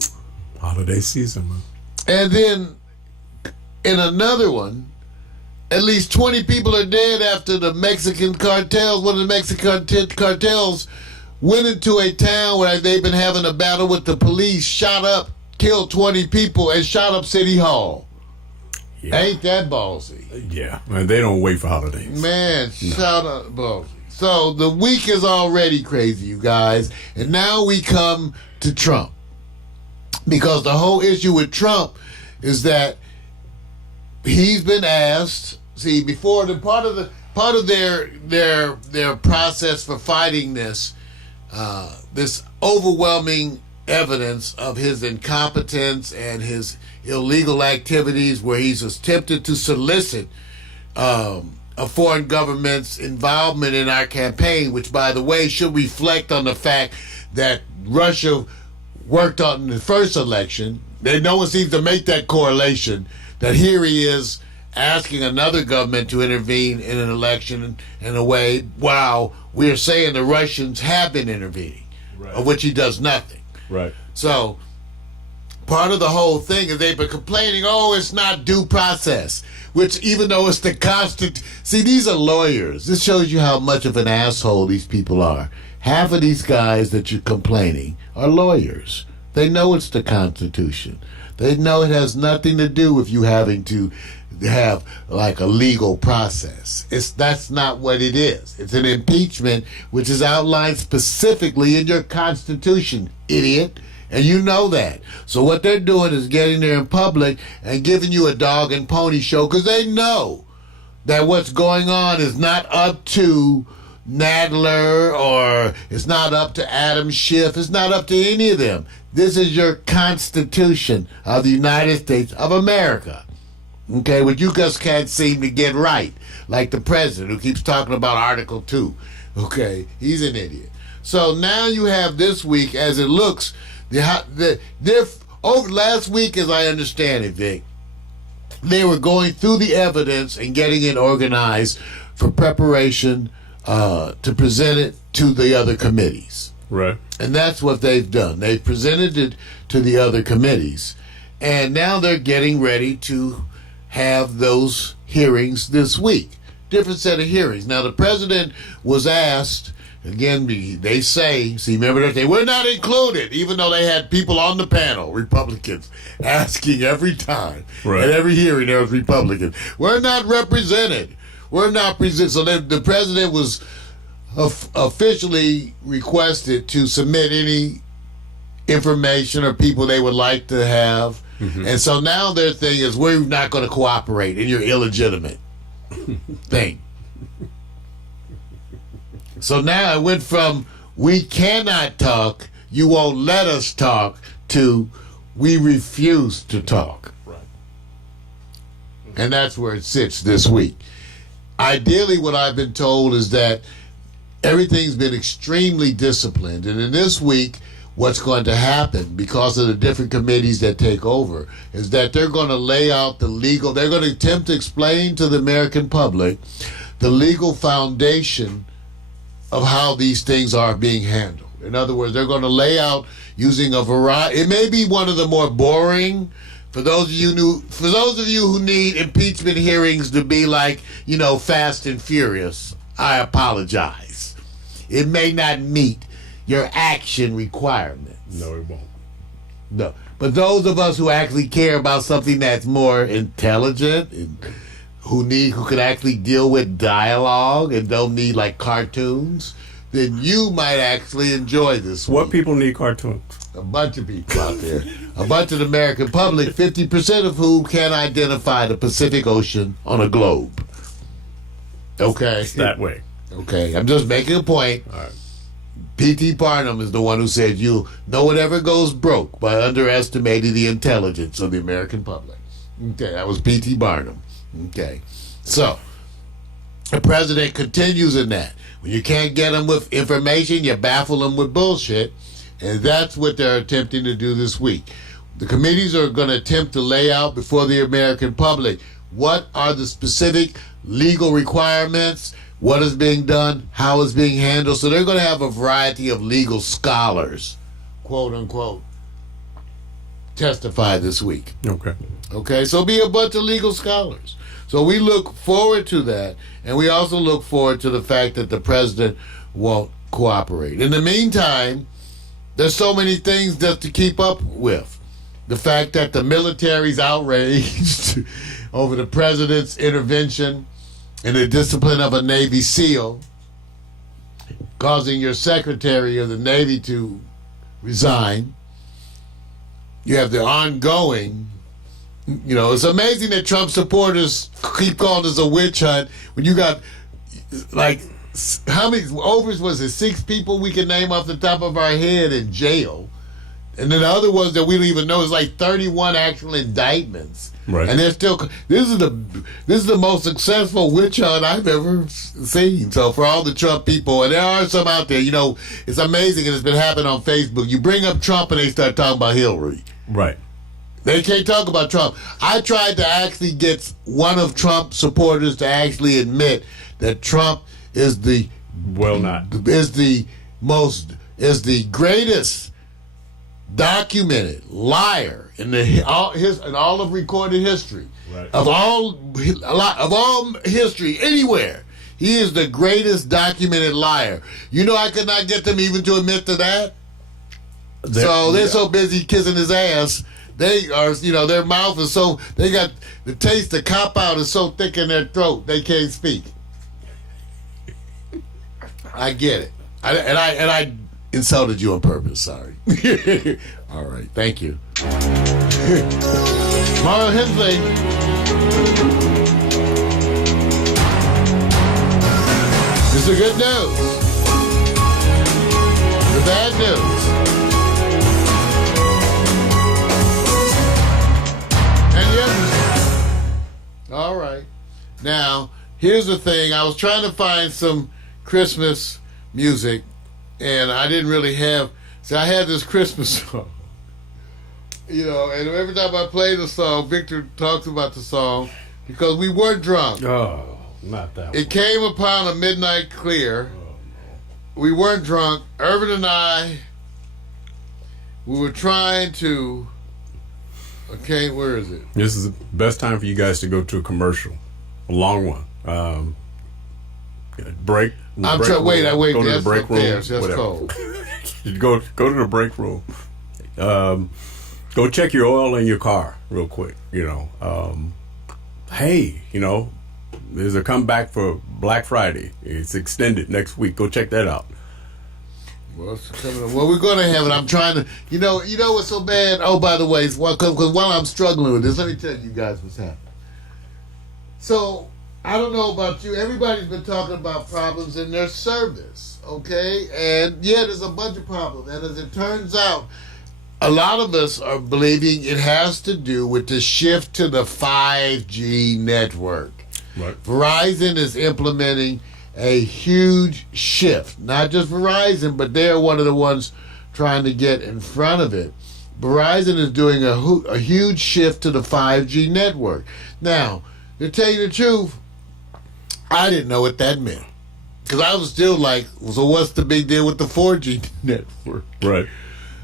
Holiday season, man. And then in another one, at least 20 people are dead after the Mexican cartels, one of the Mexican cartels went into a town where they've been having a battle with the police, shot up, killed 20 people, and shot up City Hall. Yeah. Ain't that ballsy? Yeah, man, they don't wait for holidays. Man, shut up, ballsy. So the week is already crazy, you guys. And now we come to Trump. Because the whole issue with Trump is that he's been asked, before the part of their process for fighting this overwhelming evidence of his incompetence and his illegal activities, where he's attempted to solicit a foreign government's involvement in our campaign, which, by the way, should reflect on the fact that Russia worked on the first election. No one seems to make that correlation, that here he is asking another government to intervene in an election in a way, while we're saying the Russians have been intervening, right, of which he does nothing. Right. So part of the whole thing is they've been complaining, it's not due process, which even though it's the constant... See, these are lawyers. This shows you how much of an asshole these people are. Half of these guys that you're complaining are lawyers. They know it's the Constitution. They know it has nothing to do with you having to have like a legal process. That's not what it is. It's an impeachment, which is outlined specifically in your Constitution, idiot. And you know that. So what they're doing is getting there in public and giving you a dog and pony show, because they know that what's going on is not up to Nadler, or it's not up to Adam Schiff. It's not up to any of them. This is your Constitution of the United States of America. Okay, which you just can't seem to get right. Like the president who keeps talking about Article 2. Okay, he's an idiot. So now you have this week, as it looks, last week, as I understand it, Vic, they were going through the evidence and getting it organized for preparation to present it to the other committees. Right. And that's what they've done. They've presented it to the other committees. And now they're getting ready to have those hearings this week. Different set of hearings. Now, the president was asked, again, they say, remember that we're not included, even though they had people on the panel, Republicans, asking every time. Right. At every hearing there was Republicans. We're not represented. We're not presented. So the president was officially requested to submit any information or people they would like to have. Mm-hmm. And so now their thing is, we're not going to cooperate in your illegitimate thing. So now it went from we cannot talk, you won't let us talk, to we refuse to talk. Right. And that's where it sits this week. Ideally, what I've been told is that everything's been extremely disciplined. And in this week, what's going to happen, because of the different committees that take over, is that they're going to lay out the legal, they're going to attempt to explain to the American public the legal foundation of how these things are being handled. In other words, they're going to lay out using a variety. It may be one of the more boring. For those of you who need impeachment hearings to be like, Fast and Furious, I apologize. It may not meet your action requirements. No, it won't. No. But those of us who actually care about something that's more intelligent and who could actually deal with dialogue and don't need like cartoons, then you might actually enjoy this. What week. people need cartoons? A bunch of people out there. A bunch of the American public, 50% of whom can identify the Pacific Ocean on a globe. Okay. It's that way. Okay. I'm just making a point. All right. P.T. Barnum is the one who said, no one ever goes broke by underestimating the intelligence of the American public. Okay, that was P.T. Barnum. Okay. So, the president continues in that. When you can't get them with information, you baffle them with bullshit. And that's what they're attempting to do this week. The committees are going to attempt to lay out before the American public what are the specific legal requirements, what is being done, how it's being handled. So they're going to have a variety of legal scholars, quote unquote, testify this week. Okay. Okay, so be a bunch of legal scholars. So we look forward to that, and we also look forward to the fact that the president won't cooperate. In the meantime, there's so many things just to keep up with. The fact that the military's outraged over the president's intervention in the discipline of a Navy SEAL, causing your Secretary of the Navy to resign. You have the ongoing, it's amazing that Trump supporters keep calling this a witch hunt when you got, like, how many, was it 6 people we can name off the top of our head in jail? And then the other ones that we don't even know is like 31 actual indictments. Right. And they're still. This is the most successful witch hunt I've ever seen. So for all the Trump people, and there are some out there, it's amazing, and it's been happening on Facebook. You bring up Trump and they start talking about Hillary. Right. They can't talk about Trump. I tried to actually get one of Trump's supporters to actually admit that Trump is the greatest documented liar in all of recorded history, right, of all history anywhere. He is the greatest documented liar. I could not get them even to admit to that. They're so busy kissing his ass. They are, their mouth is so, they got the taste, the cop out is so thick in their throat they can't speak. I get it. I insulted you on purpose. Sorry. All right. Thank you. Mario Hensley. This is the good news. The bad news. And yes. All right. Now, here's the thing. I was trying to find some Christmas music, and I didn't really have. So I had this Christmas song, and every time I play the song, Victor talks about the song because we were drunk. Oh, not that one. It came upon a midnight clear. We weren't drunk. Irvin and I, we were trying to. Okay, where is it? This is the best time for you guys to go to a commercial, a long one. Break. I'm trying. Wait. Go to the That's break room. That's whatever. cold. You go to the break room. Go check your oil in your car real quick. Hey, there's a comeback for Black Friday. It's extended next week. Go check that out. Well, we're going to have it. I'm trying to, what's so bad? Oh, by the way, because while I'm struggling with this, let me tell you guys what's happening. So I don't know about you. Everybody's been talking about problems in their service, okay? And yeah, there's a bunch of problems. And as it turns out, a lot of us are believing it has to do with the shift to the 5G network. Right. Verizon is implementing a huge shift. Not just Verizon, but they're one of the ones trying to get in front of it. Verizon is doing a huge shift to the 5G network. Now, to tell you the truth, I didn't know what that meant. Because I was still like, so what's the big deal with the 4G network? Right.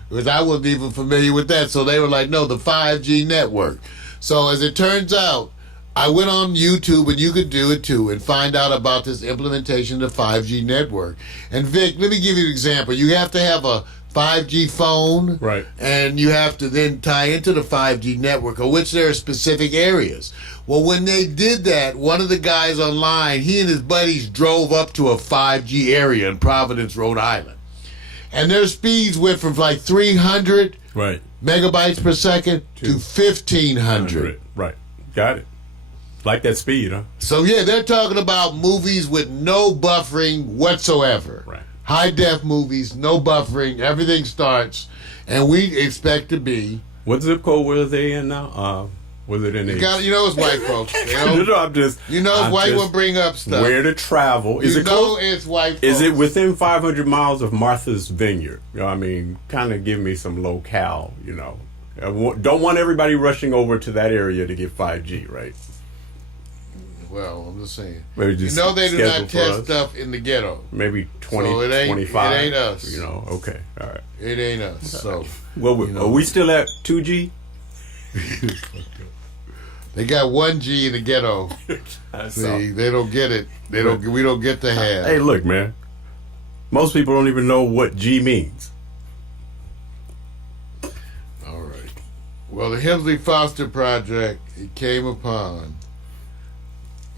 Because I wasn't even familiar with that. So they were like, no, the 5G network. So as it turns out, I went on YouTube, and you could do it too, and find out about this implementation of the 5G network. And Vic, let me give you an example. You have to have a 5G phone, right? And you have to then tie into the 5G network, of which there are specific areas. Well, when they did that, one of the guys online, he and his buddies drove up to a 5G area in Providence, Rhode Island. And their speeds went from like 300 megabytes per second to 1,500. Right. Got it. Like that speed, huh? So, yeah, they're talking about movies with no buffering whatsoever. Right. High-def movies, no buffering, everything starts, and we expect to be... What zip code were they in now? Was it in you know it's white folks. I'm just... You know it's white will bring up stuff. Where to travel. Is it close? It's white folks. Is it within 500 miles of Martha's Vineyard? You know, I mean, kind of give me some locale, you know. I don't want everybody rushing over to that area to get 5G, right? Well, I'm just saying. Maybe just you know they do not test us. stuff in the ghetto. Maybe 20, so it ain't, 25. It ain't us. You know, okay, all right. It ain't us. So, well, are we still at 2G? They got 1G in the ghetto. See, they don't get it. We don't get to have. Hey, look, man. Most people don't even know what G means. All right. Well, the Hemsley Foster Project, it came upon.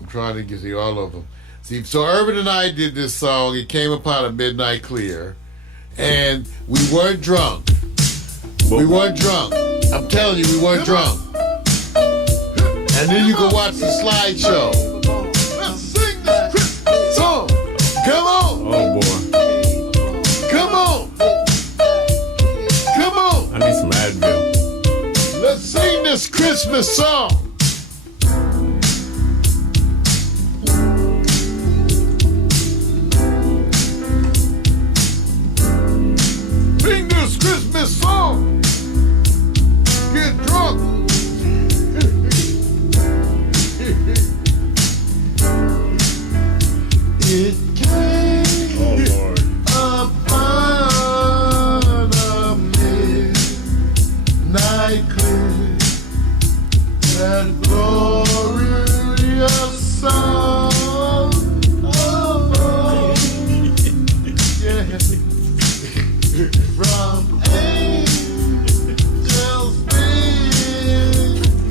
I'm trying to get see all of them. See, so Urban and I did this song. It came upon a midnight clear, and we weren't drunk. We weren't drunk. I'm telling you, we weren't drunk. And then you can watch the slideshow. Let's sing this Christmas song. Come on. Oh boy. Come on. Come on. I need some Advil. Let's sing this Christmas song. Sing this Christmas song. Get drunk. It came upon a midnight clear, that glorious song. Oh, yeah. From angels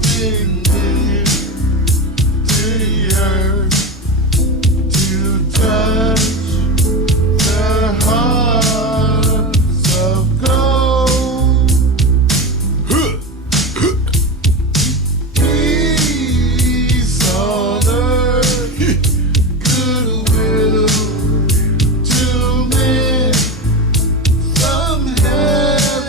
singing near to the earth to touch their hearts of gold. Peace on earth, goodwill to men. Some heaven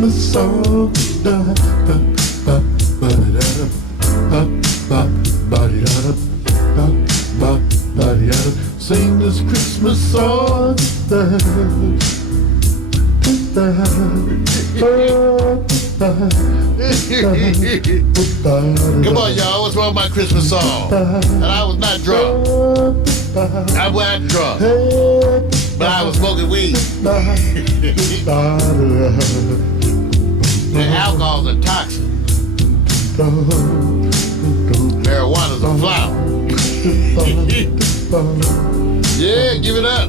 Christmas song. Da, ba, ba, ba, da, da, ba, ba, ba, da, da, ba, ba, ba, da, da. Sing this Christmas song. Da, da, come on, y'all. What's wrong with my Christmas song? And I was not drunk. I wasn't drunk. But I was smoking weed. The alcohol's a toxin. Marijuana's a flower. Yeah, give it up.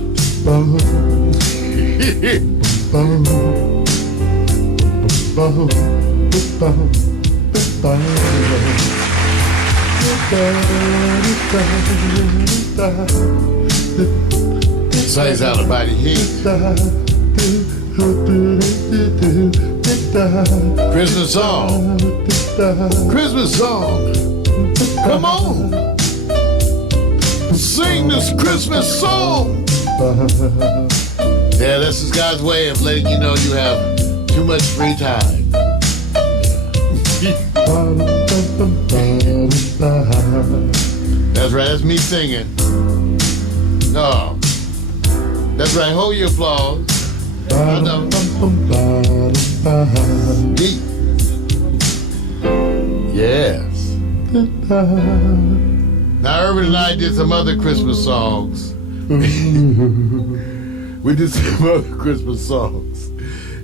Says out about the heat. Christmas song. Christmas song. Come on. Sing this Christmas song. Yeah, that's this guy's way of letting you know you have too much free time. That's right, that's me singing. No. That's right, hold your applause. I know. Deep. Yes. Now, Urban and I did some other Christmas songs. We did some other Christmas songs.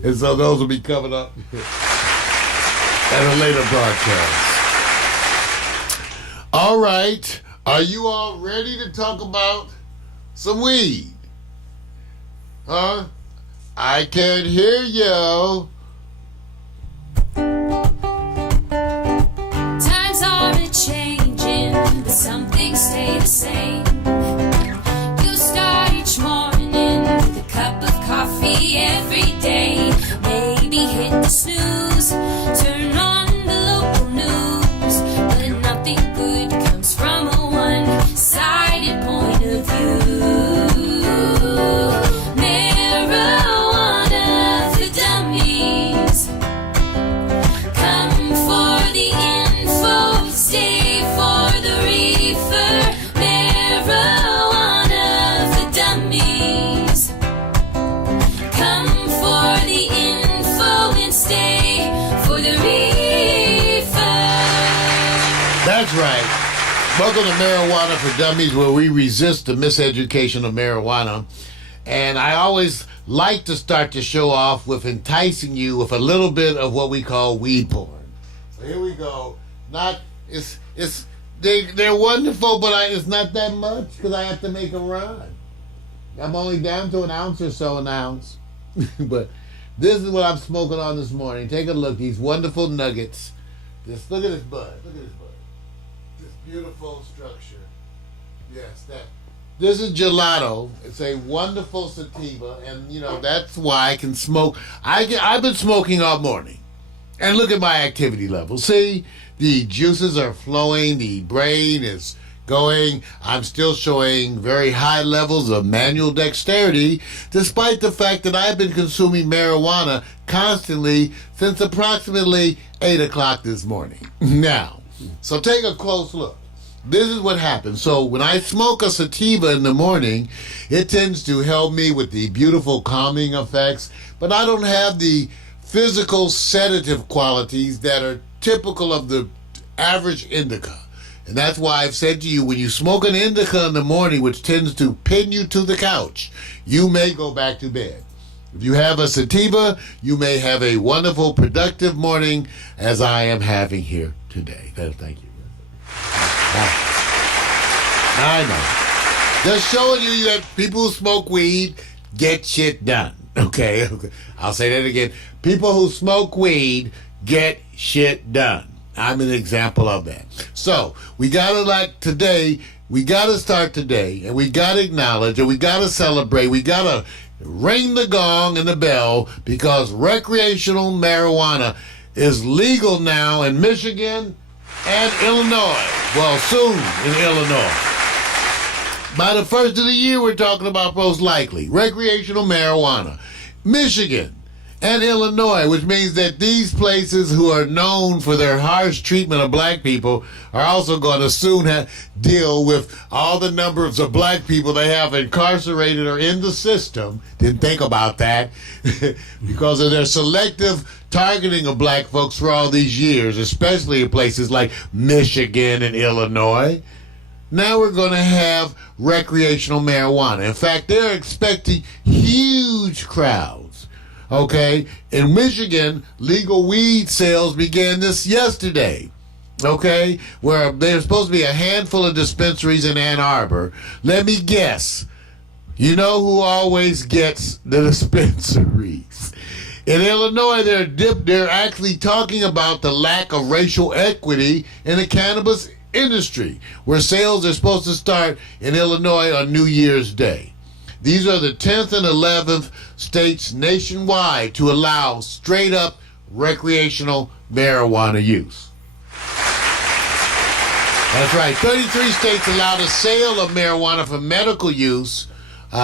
And so those will be coming up at a later broadcast. All right. Are you all ready to talk about some weed? Huh? I can't hear you. Times are a-changing, but some things stay the same. You start each morning with a cup of coffee every day. Maybe hit the snooze, turn on the local news, but nothing good comes from a one-sided point of view. Marijuana for dummies. Come for the info, stay for the reefer. Marijuana for dummies. Come for the info and stay for the reefer. That's right. Welcome to Marijuana for Dummies, where we resist the miseducation of marijuana. And I always like to start the show off with enticing you with a little bit of what we call weed porn. So here we go. They're wonderful, but it's not that much because I have to make them run. I'm only down to an ounce or so an ounce. But this is what I'm smoking on this morning. Take a look. These wonderful nuggets. Just look at this bud. Look at this bud. This beautiful structure. Yes, that. This is gelato. It's a wonderful sativa, and you know that's why I can smoke. I've been smoking all morning, and look at my activity level. See, the juices are flowing. The brain is going. I'm still showing very high levels of manual dexterity, despite the fact that I've been consuming marijuana constantly since approximately 8 o'clock this morning. Now, so take a close look. This is what happens. So when I smoke a sativa in the morning, it tends to help me with the beautiful calming effects, but I don't have the physical sedative qualities that are typical of the average indica. And that's why I've said to you, when you smoke an indica in the morning, which tends to pin you to the couch, you may go back to bed. If you have a sativa, you may have a wonderful, productive morning, as I am having here today. Thank you. I know. Just showing you that people who smoke weed get shit done. Okay? I'll say that again. People who smoke weed get shit done. I'm an example of that. So, we gotta we gotta start today, and we gotta acknowledge, and we gotta celebrate, we gotta ring the gong and the bell, because recreational marijuana is legal now in Michigan and Illinois. Well, soon in Illinois. By the first of the year, we're talking about most likely recreational marijuana. Michigan and Illinois, which means that these places who are known for their harsh treatment of black people are also going to soon deal with all the numbers of black people they have incarcerated or in the system. Didn't think about that because of their selective targeting of black folks for all these years, especially in places like Michigan and Illinois. Now we're going to have recreational marijuana. In fact, they're expecting huge crowds. Okay, in Michigan, legal weed sales began this yesterday. Okay, where there's supposed to be a handful of dispensaries in Ann Arbor. Let me guess. You know who always gets the dispensaries? In Illinois, they're actually talking about the lack of racial equity in the cannabis industry, where sales are supposed to start in Illinois on New Year's Day. These are the 10th and 11th states nationwide to allow straight-up recreational marijuana use. That's right. 33 states allow the sale of marijuana for medical use,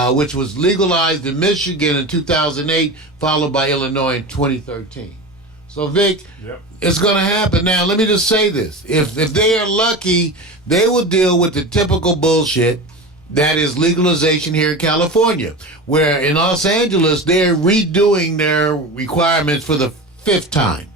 which was legalized in Michigan in 2008, followed by Illinois in 2013. So, Vic, It's going to happen. Now, let me just say this. If they are lucky, they will deal with the typical bullshit that is legalization here in California, where in Los Angeles, they're redoing their requirements for the 5th time.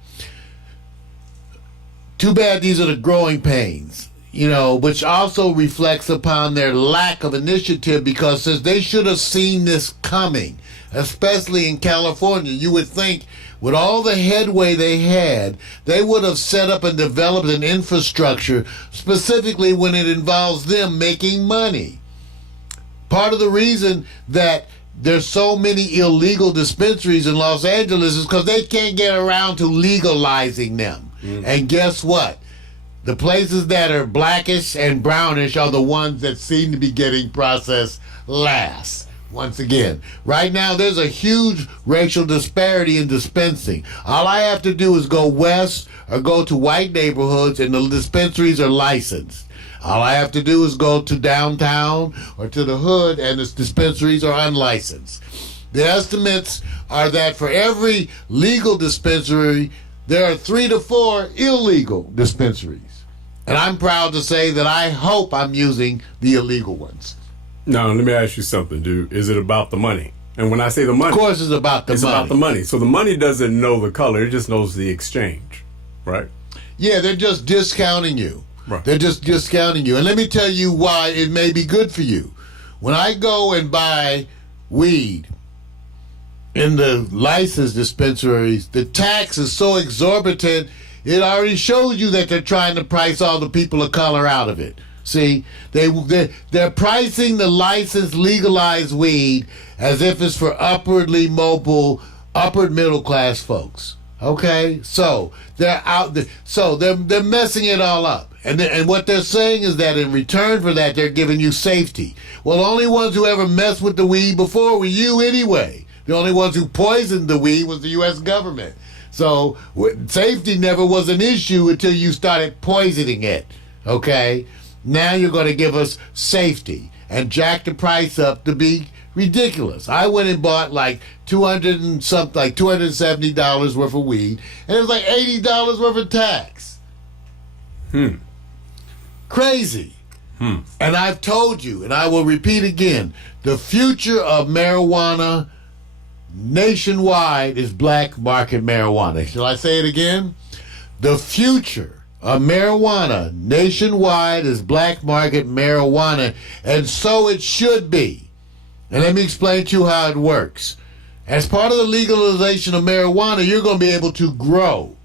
Too bad these are the growing pains, which also reflects upon their lack of initiative, because since they should have seen this coming, especially in California, you would think with all the headway they had, they would have set up and developed an infrastructure specifically when it involves them making money. Part of the reason that there's so many illegal dispensaries in Los Angeles is because they can't get around to legalizing them. And guess what? The places that are blackish and brownish are the ones that seem to be getting processed last. Once again, right now there's a huge racial disparity in dispensing. All I have to do is go west or go to white neighborhoods and the dispensaries are licensed. All I have to do is go to downtown or to the hood and the dispensaries are unlicensed. The estimates are that for every legal dispensary, there are 3 to 4 illegal dispensaries. And I'm proud to say that I hope I'm using the illegal ones. Now, let me ask you something, dude. Is it about the money? And when I say the money... Of course it's about the money. It's about the money. So the money doesn't know the color. It just knows the exchange, right? Yeah, they're just discounting you. Right. They're just discounting you. And let me tell you why it may be good for you. When I go and buy weed in the licensed dispensaries, the tax is so exorbitant, it already shows you that they're trying to price all the people of color out of it. See, they're pricing the licensed legalized weed as if it's for upwardly mobile, upward middle class folks. Okay, so they're out there, so they're messing it all up. And what they're saying is that in return for that, they're giving you safety. Well, the only ones who ever messed with the weed before were you anyway. The only ones who poisoned the weed was the U.S. government. So safety never was an issue until you started poisoning it. Okay, now you're going to give us safety and jack the price up to be ridiculous. I went and bought like $270 worth of weed, and it was like $80 worth of tax. Crazy. And I've told you, and I will repeat again, the future of marijuana nationwide is black market marijuana. Shall I say it again? The future of marijuana nationwide is black market marijuana, and so it should be. And let me explain to you how it works. As part of the legalization of marijuana, you're going to be able to grow.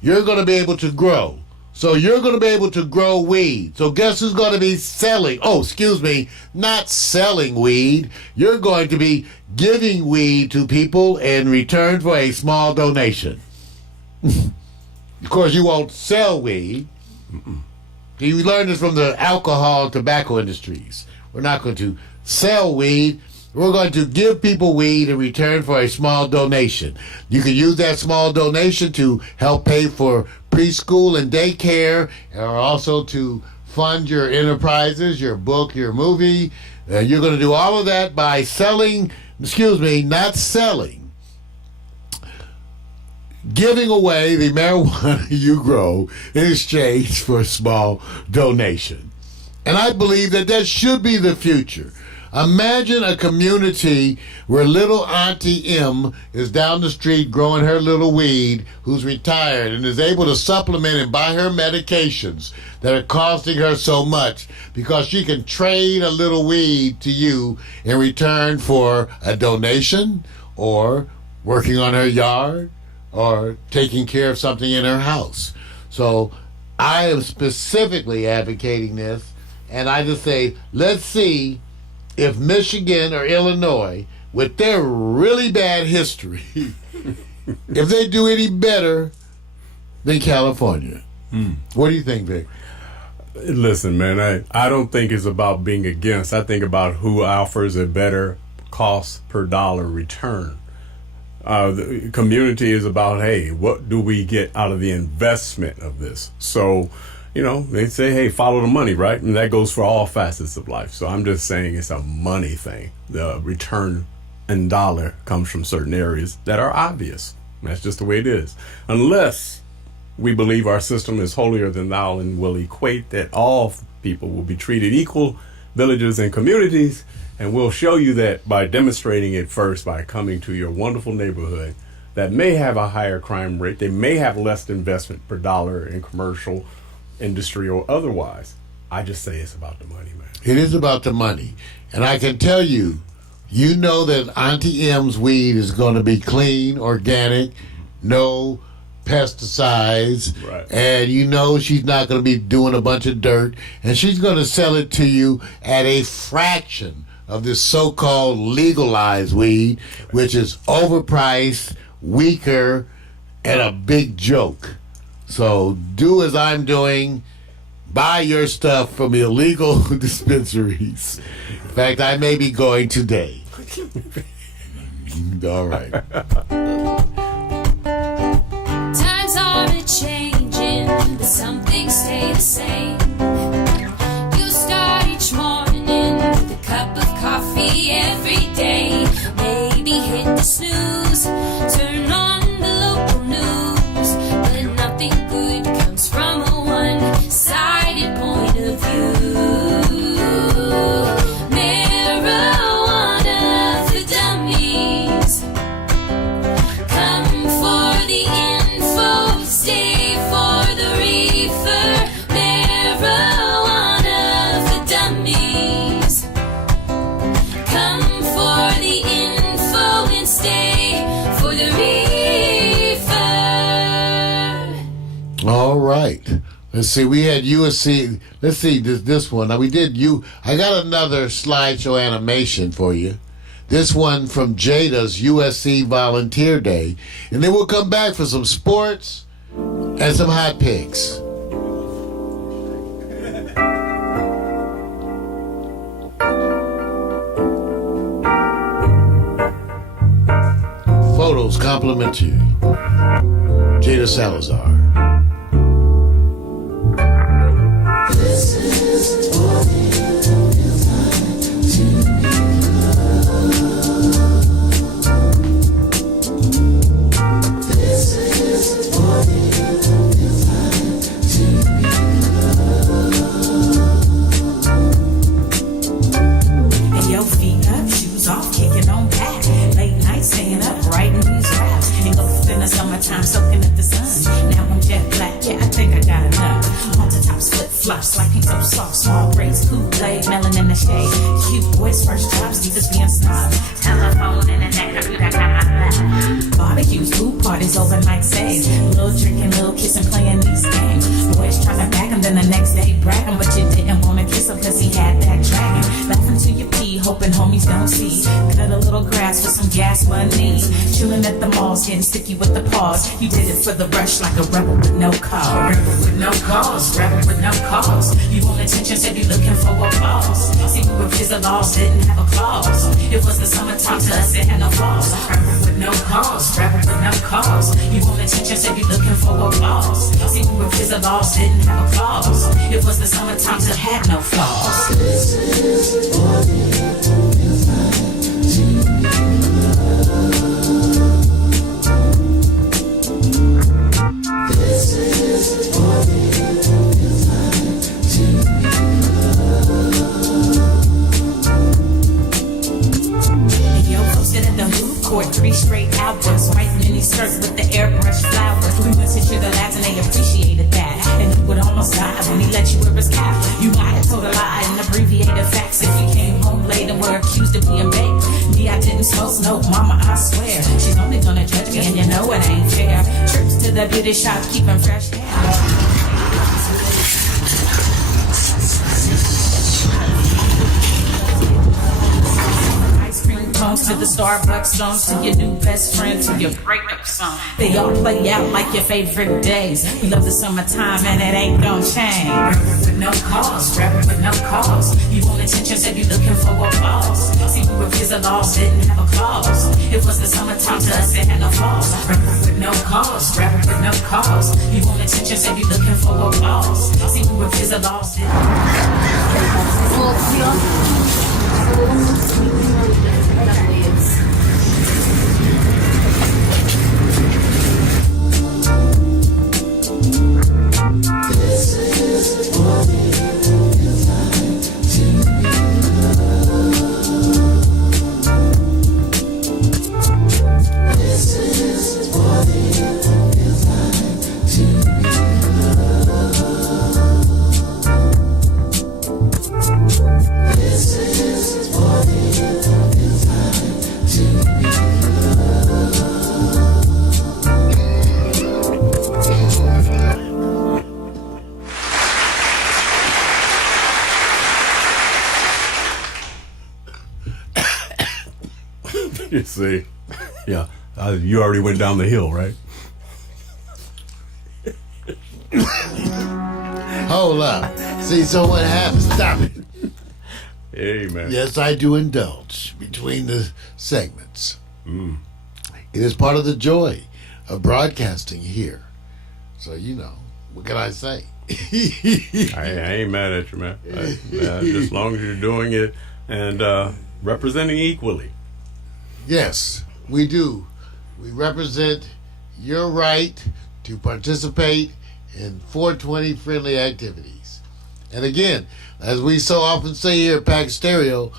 You're going to be able to grow. So you're going to be able to grow weed. So guess who's going to be selling? Oh, excuse me, not selling weed. You're going to be giving weed to people in return for a small donation. Of course, you won't sell weed. You learned this from the alcohol and tobacco industries. We're not going to sell weed. We're going to give people weed in return for a small donation. You can use that small donation to help pay for preschool and daycare, or also to fund your enterprises, your book, your movie. You're going to do all of that by selling, not selling, giving away the marijuana you grow in exchange for a small donation. And I believe that should be the future. Imagine a community where little Auntie M is down the street growing her little weed, who's retired and is able to supplement and buy her medications that are costing her so much because she can trade a little weed to you in return for a donation or working on her yard or taking care of something in her house. So I am specifically advocating this, and I just say, let's see if Michigan or Illinois, with their really bad history, if they do any better than California. What do you think, Vic? Listen, man, I don't think it's about being against. I think about who offers a better cost per dollar return. The community is about, hey, what do we get out of the investment of this? So, they say, hey, follow the money, right? And that goes for all facets of life. So I'm just saying it's a money thing. The return in dollar comes from certain areas that are obvious. That's just the way it is. Unless we believe our system is holier than thou and will equate that all people will be treated equal, villages and communities, and we'll show you that by demonstrating it first by coming to your wonderful neighborhood that may have a higher crime rate. They may have less investment per dollar in commercial industry or otherwise. I just say it's about the money, man. It is about the money. And I can tell you, you know that Auntie M's weed is going to be clean, organic, no pesticides, right. And you know she's not going to be doing a bunch of dirt, and she's going to sell it to you at a fraction of this so-called legalized weed, which is overpriced, weaker, and a big joke. So do as I'm doing. Buy your stuff from illegal dispensaries. In fact, I may be going today. All right. Times are a-changing, but some things stay the same. You start each morning with a cup of coffee every day. Maybe hit the snooze, turn on the local news, but nothing good comes from a one-sided point of view. Marijuana for dummies. Come for the info, stay for the reefer. Marijuana for dummies. Come for the info and stay for the reefer. All right. Let's see. We had USC. Let's see this one. Now we did you. I got another slideshow animation for you. This one from Jada's USC Volunteer Day, and then we'll come back for some sports and some hot picks. Photos complimentary. Jada Salazar. And your feet up, shoes off, kicking on back. Late night staying up, writing these raps. And ghosts in the summertime, soaking up the sun. Now I'm jet black, yeah, I think I got enough. On the tops, flip flops, like he's so soft. Small braids, Kool-Aid, melon in the shade. Cute boys, first jobs, divas being snob. Telephone, internet, computer, barbecues, pool parties, overnight stays. Little drinking, little kissing, playing these games. Boys trying to bag him, then the next day bragging. But you didn't want to kiss him cause he had that dragon. Laughing to your pee, hoping homies don't see. Cut a little grass for some gas money. Chilling at the malls, getting sticky with the paws. You did it for the rush like a rebel with no cause. Rebel with no cause, rebel with no cause. You want attention, said you looking for a boss. See, we were the laws, didn't have a clause. It was the summertime to us, it had no flaws. Rebel with no cause, rebel with no cause. You want attention, said you looking for a boss. See, we were the laws, didn't have a clause. It was the summertime to had no flaws. 3 straight hours, writing in these skirts with the airbrush flowers. We went to Sugar Labs and they appreciated that. And he would almost die when he let you wear his cap. You might have told a lie and abbreviated facts if you came home late and were accused of being baked. Me, I didn't smoke, mama, I swear. She's only gonna judge me and you know it ain't fair. Trips to the beauty shop, keeping fresh hair. To the Starbucks songs, to your new best friend, to your breakup song. They all play out like your favorite days. We love the summertime and it ain't gonna change. Rapping with no cause, rapping with no cause. You want attention, said you looking for applause. See, we were kids of laws, didn't have a clause. It was the summertime to us, it had no flaws. Rapping with no cause, rapping with no cause. You want attention, said you looking for applause. See, we were kids of laws, didn't You see, yeah, you already went down the hill, right? Hold up. See, so what happens? Stop it. Hey, man. Yes, I do indulge between the segments. It is part of the joy of broadcasting here. So, you know, what can I say? I ain't mad at you, man. As long as you're doing it and representing equally. Yes, we do. We represent your right to participate in 420 friendly activities. And again, as we so often say here at Pax Stereo,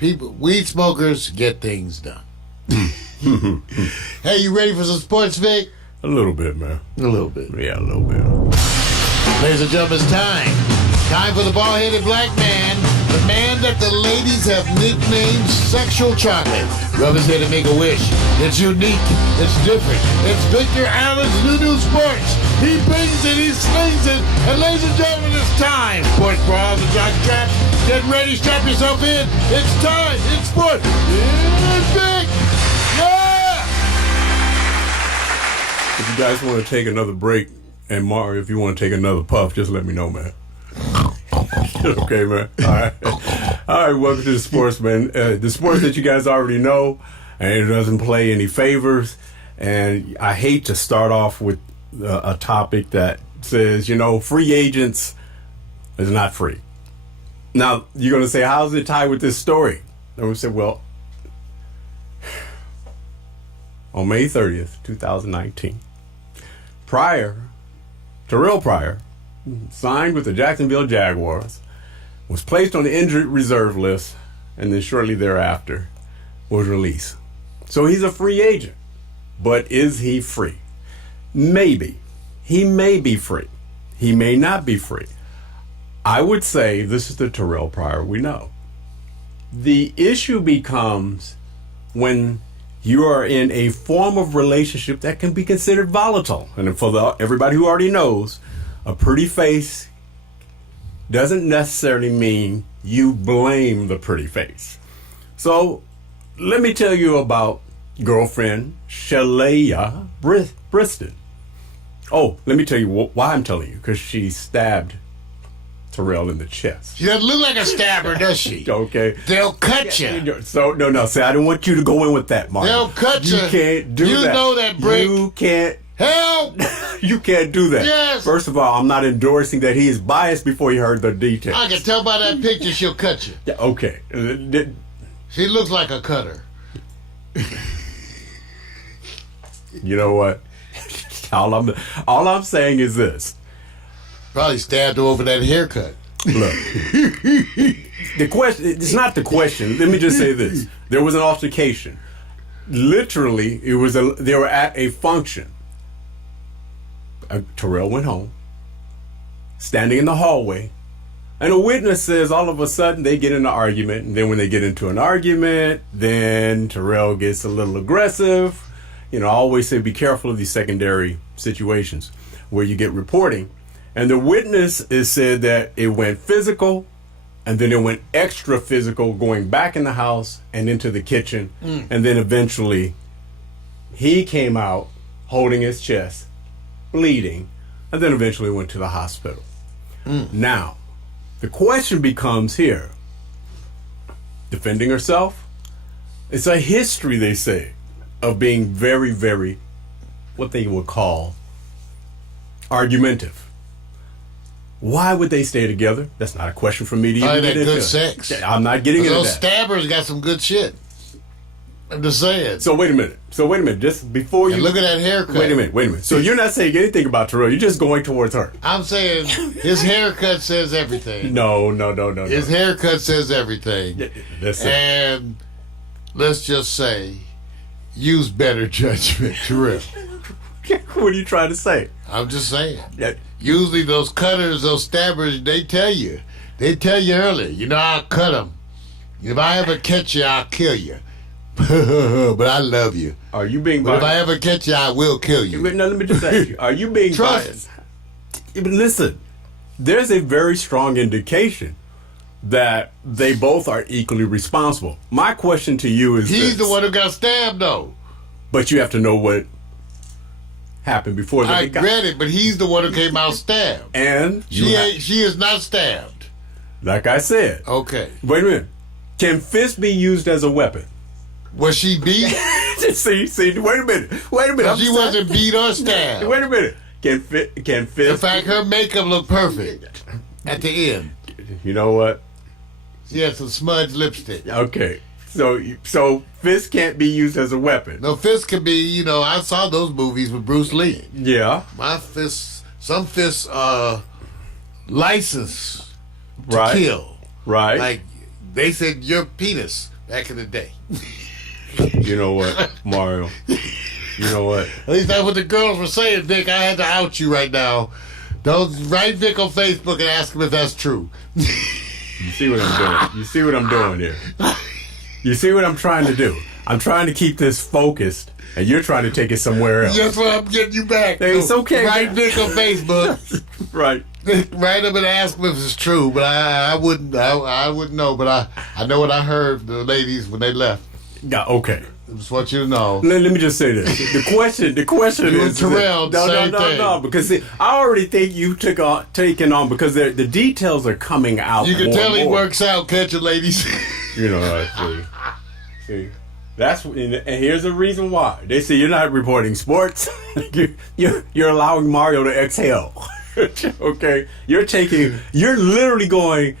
weed smokers get things done. Hey, you ready for some sports, Vic? A little bit, man. A little bit. Yeah, a little bit. Ladies and gentlemen, it's time. Time for the bald-headed black man, the man that the ladies have nicknamed Sexual Chocolate. Rub his head and make a wish. It's unique. It's different. It's Victor Allen's New Sports. He brings it. He slings it. And ladies and gentlemen, it's time. Sports bras and jock straps. Get ready. Strap yourself in. It's time. It's sport. It's big. Yeah! If you guys want to take another break, and Mario, if you want to take another puff, just let me know, man. Okay, man. All right. All right, welcome to the sports, man. The sports that you guys already know, and it doesn't play any favors. And I hate to start off with a topic that says, you know, free agents is not free. Now, you're going to say, how's it tied with this story? And we said, well, on May 30th, 2019, Terrell Pryor signed with the Jacksonville Jaguars, was placed on the injured reserve list, and then shortly thereafter was released. So he's a free agent. But is he free? Maybe. He may be free. He may not be free. I would say this is the Terrell Pryor we know. The issue becomes when you are in a form of relationship that can be considered volatile. And for everybody who already knows, a pretty face doesn't necessarily mean you blame the pretty face. So let me tell you about girlfriend Shalaya Briston. Oh, let me tell you why I'm telling you, because she stabbed Terrell in the chest. She doesn't look like a stabber, does she? Okay. They'll cut you. So, no. See, I don't want you to go in with that, Mark. They'll cut you. You can't do that. You know that, Brick. You can't. Help! You can't do that. Yes. First of all, I'm not endorsing that he is biased before you heard the details. I can tell by that picture she'll cut you. Yeah, okay. She looks like a cutter. You know what? All I'm saying is this. Probably stabbed her over that haircut. Look, the question, it's not the question. Let me just say this. There was an altercation. literally, they were at a function. Terrell went home, standing in the hallway, and a witness says all of a sudden they get in an argument, and then when they get into an argument, then Terrell gets a little aggressive. I always say be careful of these secondary situations where you get reporting. And the witness is said that it went physical, and then it went extra physical, going back in the house and into the kitchen. And then eventually he came out holding his chest, bleeding, and then eventually went to the hospital. Now, the question becomes here, defending herself, it's a history, they say, of being very, very, what they would call argumentative. Why would they stay together? That's not a question for me to even get into. Good sex. I'm not getting into those that. stabbers got some good shit. I'm just saying. So wait a minute. Just before you look at that haircut. Wait a minute. So you're not saying anything about Terrell. You're just going towards her. I'm saying his haircut says everything. No. His haircut says everything. That's it. And let's just say, use better judgment, Terrell. What are you trying to say? I'm just saying. Yeah. Usually those cutters, those stabbers, they tell you early, I'll cut them. If I ever catch you, I'll kill you. But I love you. Are you being But biased? if I ever catch you, I will kill you. No, let me just ask you. Are you being Trust biased? Listen, there's a very strong indication that they both are equally responsible. My question to you is He's this. the one who got stabbed, though. But you have to know what happened before I got read it, but he's the one who came out stabbed. And She is not stabbed. like I said. Okay. Wait a minute. Can fist be used as a weapon? Was she beat? See, wait a minute. She wasn't beat or stabbed. Wait a minute. Can fist? In fact, her makeup looked perfect at the end. You know what? She had some smudged lipstick. Okay. So fist can't be used as a weapon. No, fist could be, I saw those movies with Bruce Lee. Yeah. My fists, some fists licensed to Right. kill. Right. Like, they said your penis back in the day. You know what, Mario? You know what? At least that's what the girls were saying, Vic. I had to out you right now. Don't write Vic on Facebook and ask him if that's true. You see what I'm doing? You see what I'm doing here? You see what I'm trying to do? I'm trying to keep this focused, and you're trying to take it somewhere else. That's why I'm getting you back. It's okay. Write Vic on Facebook. Right. Write him and ask him if it's true. But I wouldn't know. But I know what I heard the ladies when they left. Yeah. Okay. I just want you to know. Let me just say this. The question You is and Terrell, same thing. No, because see, I already think you've taken on because the details are coming out. You can more tell and he more. works out, can't you, ladies? You know, see, that's and here's the reason why they say you're not reporting sports. you're allowing Mario to exhale. Okay, you're literally going.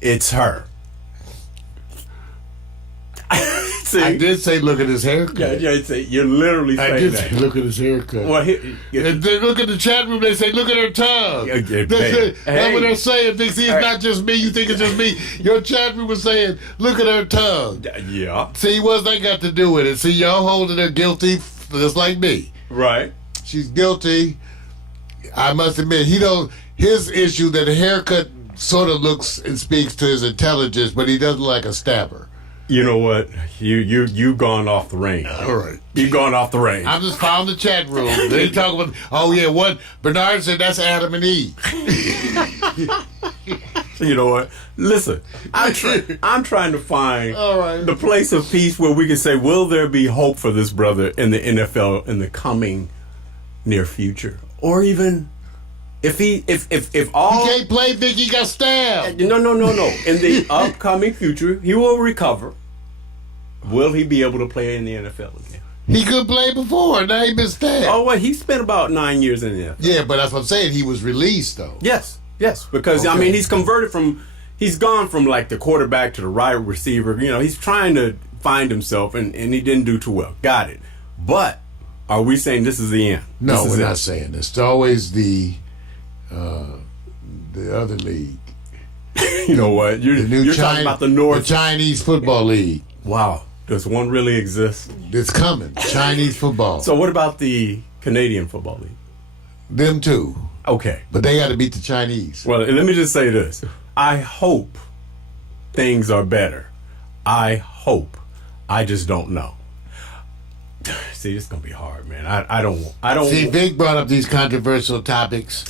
It's her. See? I did say, look at his haircut. Yeah, you're literally I saying did that. say, look at his haircut. Well, And they look at the chat room, they say, look at her tongue. Yeah, yeah, They say, hey. that's what they're saying. They see, it's Hey. not just me. You think it's just me. Your chat room was saying, look at her tongue. Yeah, See, what's that got to do with it? See, y'all holding her guilty just like me. right. She's guilty. I must admit, his issue that the haircut sort of looks and speaks to his intelligence, but he doesn't like a stabber. You know what? You've gone off the range. All right. You've gone off the range. I'm just found the chat room. They talk about, oh yeah, what Bernard said, that's Adam and Eve. You know what? Listen, I'm trying to find All right. the place of peace where we can say, will there be hope for this brother in the NFL in the coming near future, or even if all He can't play big, he got stabbed. no in the upcoming future he will recover. Will he be able to play in the NFL again? He could play before, now he been stabbed. Oh, well, he spent about 9 years in the NFL. Yeah, but that's what I'm saying. He was released though. Yes, because I Okay. mean he's gone from like the quarterback to the wide receiver. You know, he's trying to find himself, and he didn't do too well. Got it. But are we saying this is the end? No, This is we're it? not saying this. It's always the other league. You know what? The new You're talking about the North. the Chinese Football League. Wow. Does one really exist? It's coming. Chinese football. So what about the Canadian Football League? Them too. Okay. But they got to beat the Chinese. Well, let me just say this. I hope things are better. I hope. I just don't know. See, it's gonna be hard, man. I don't. See, Vic brought up these controversial topics,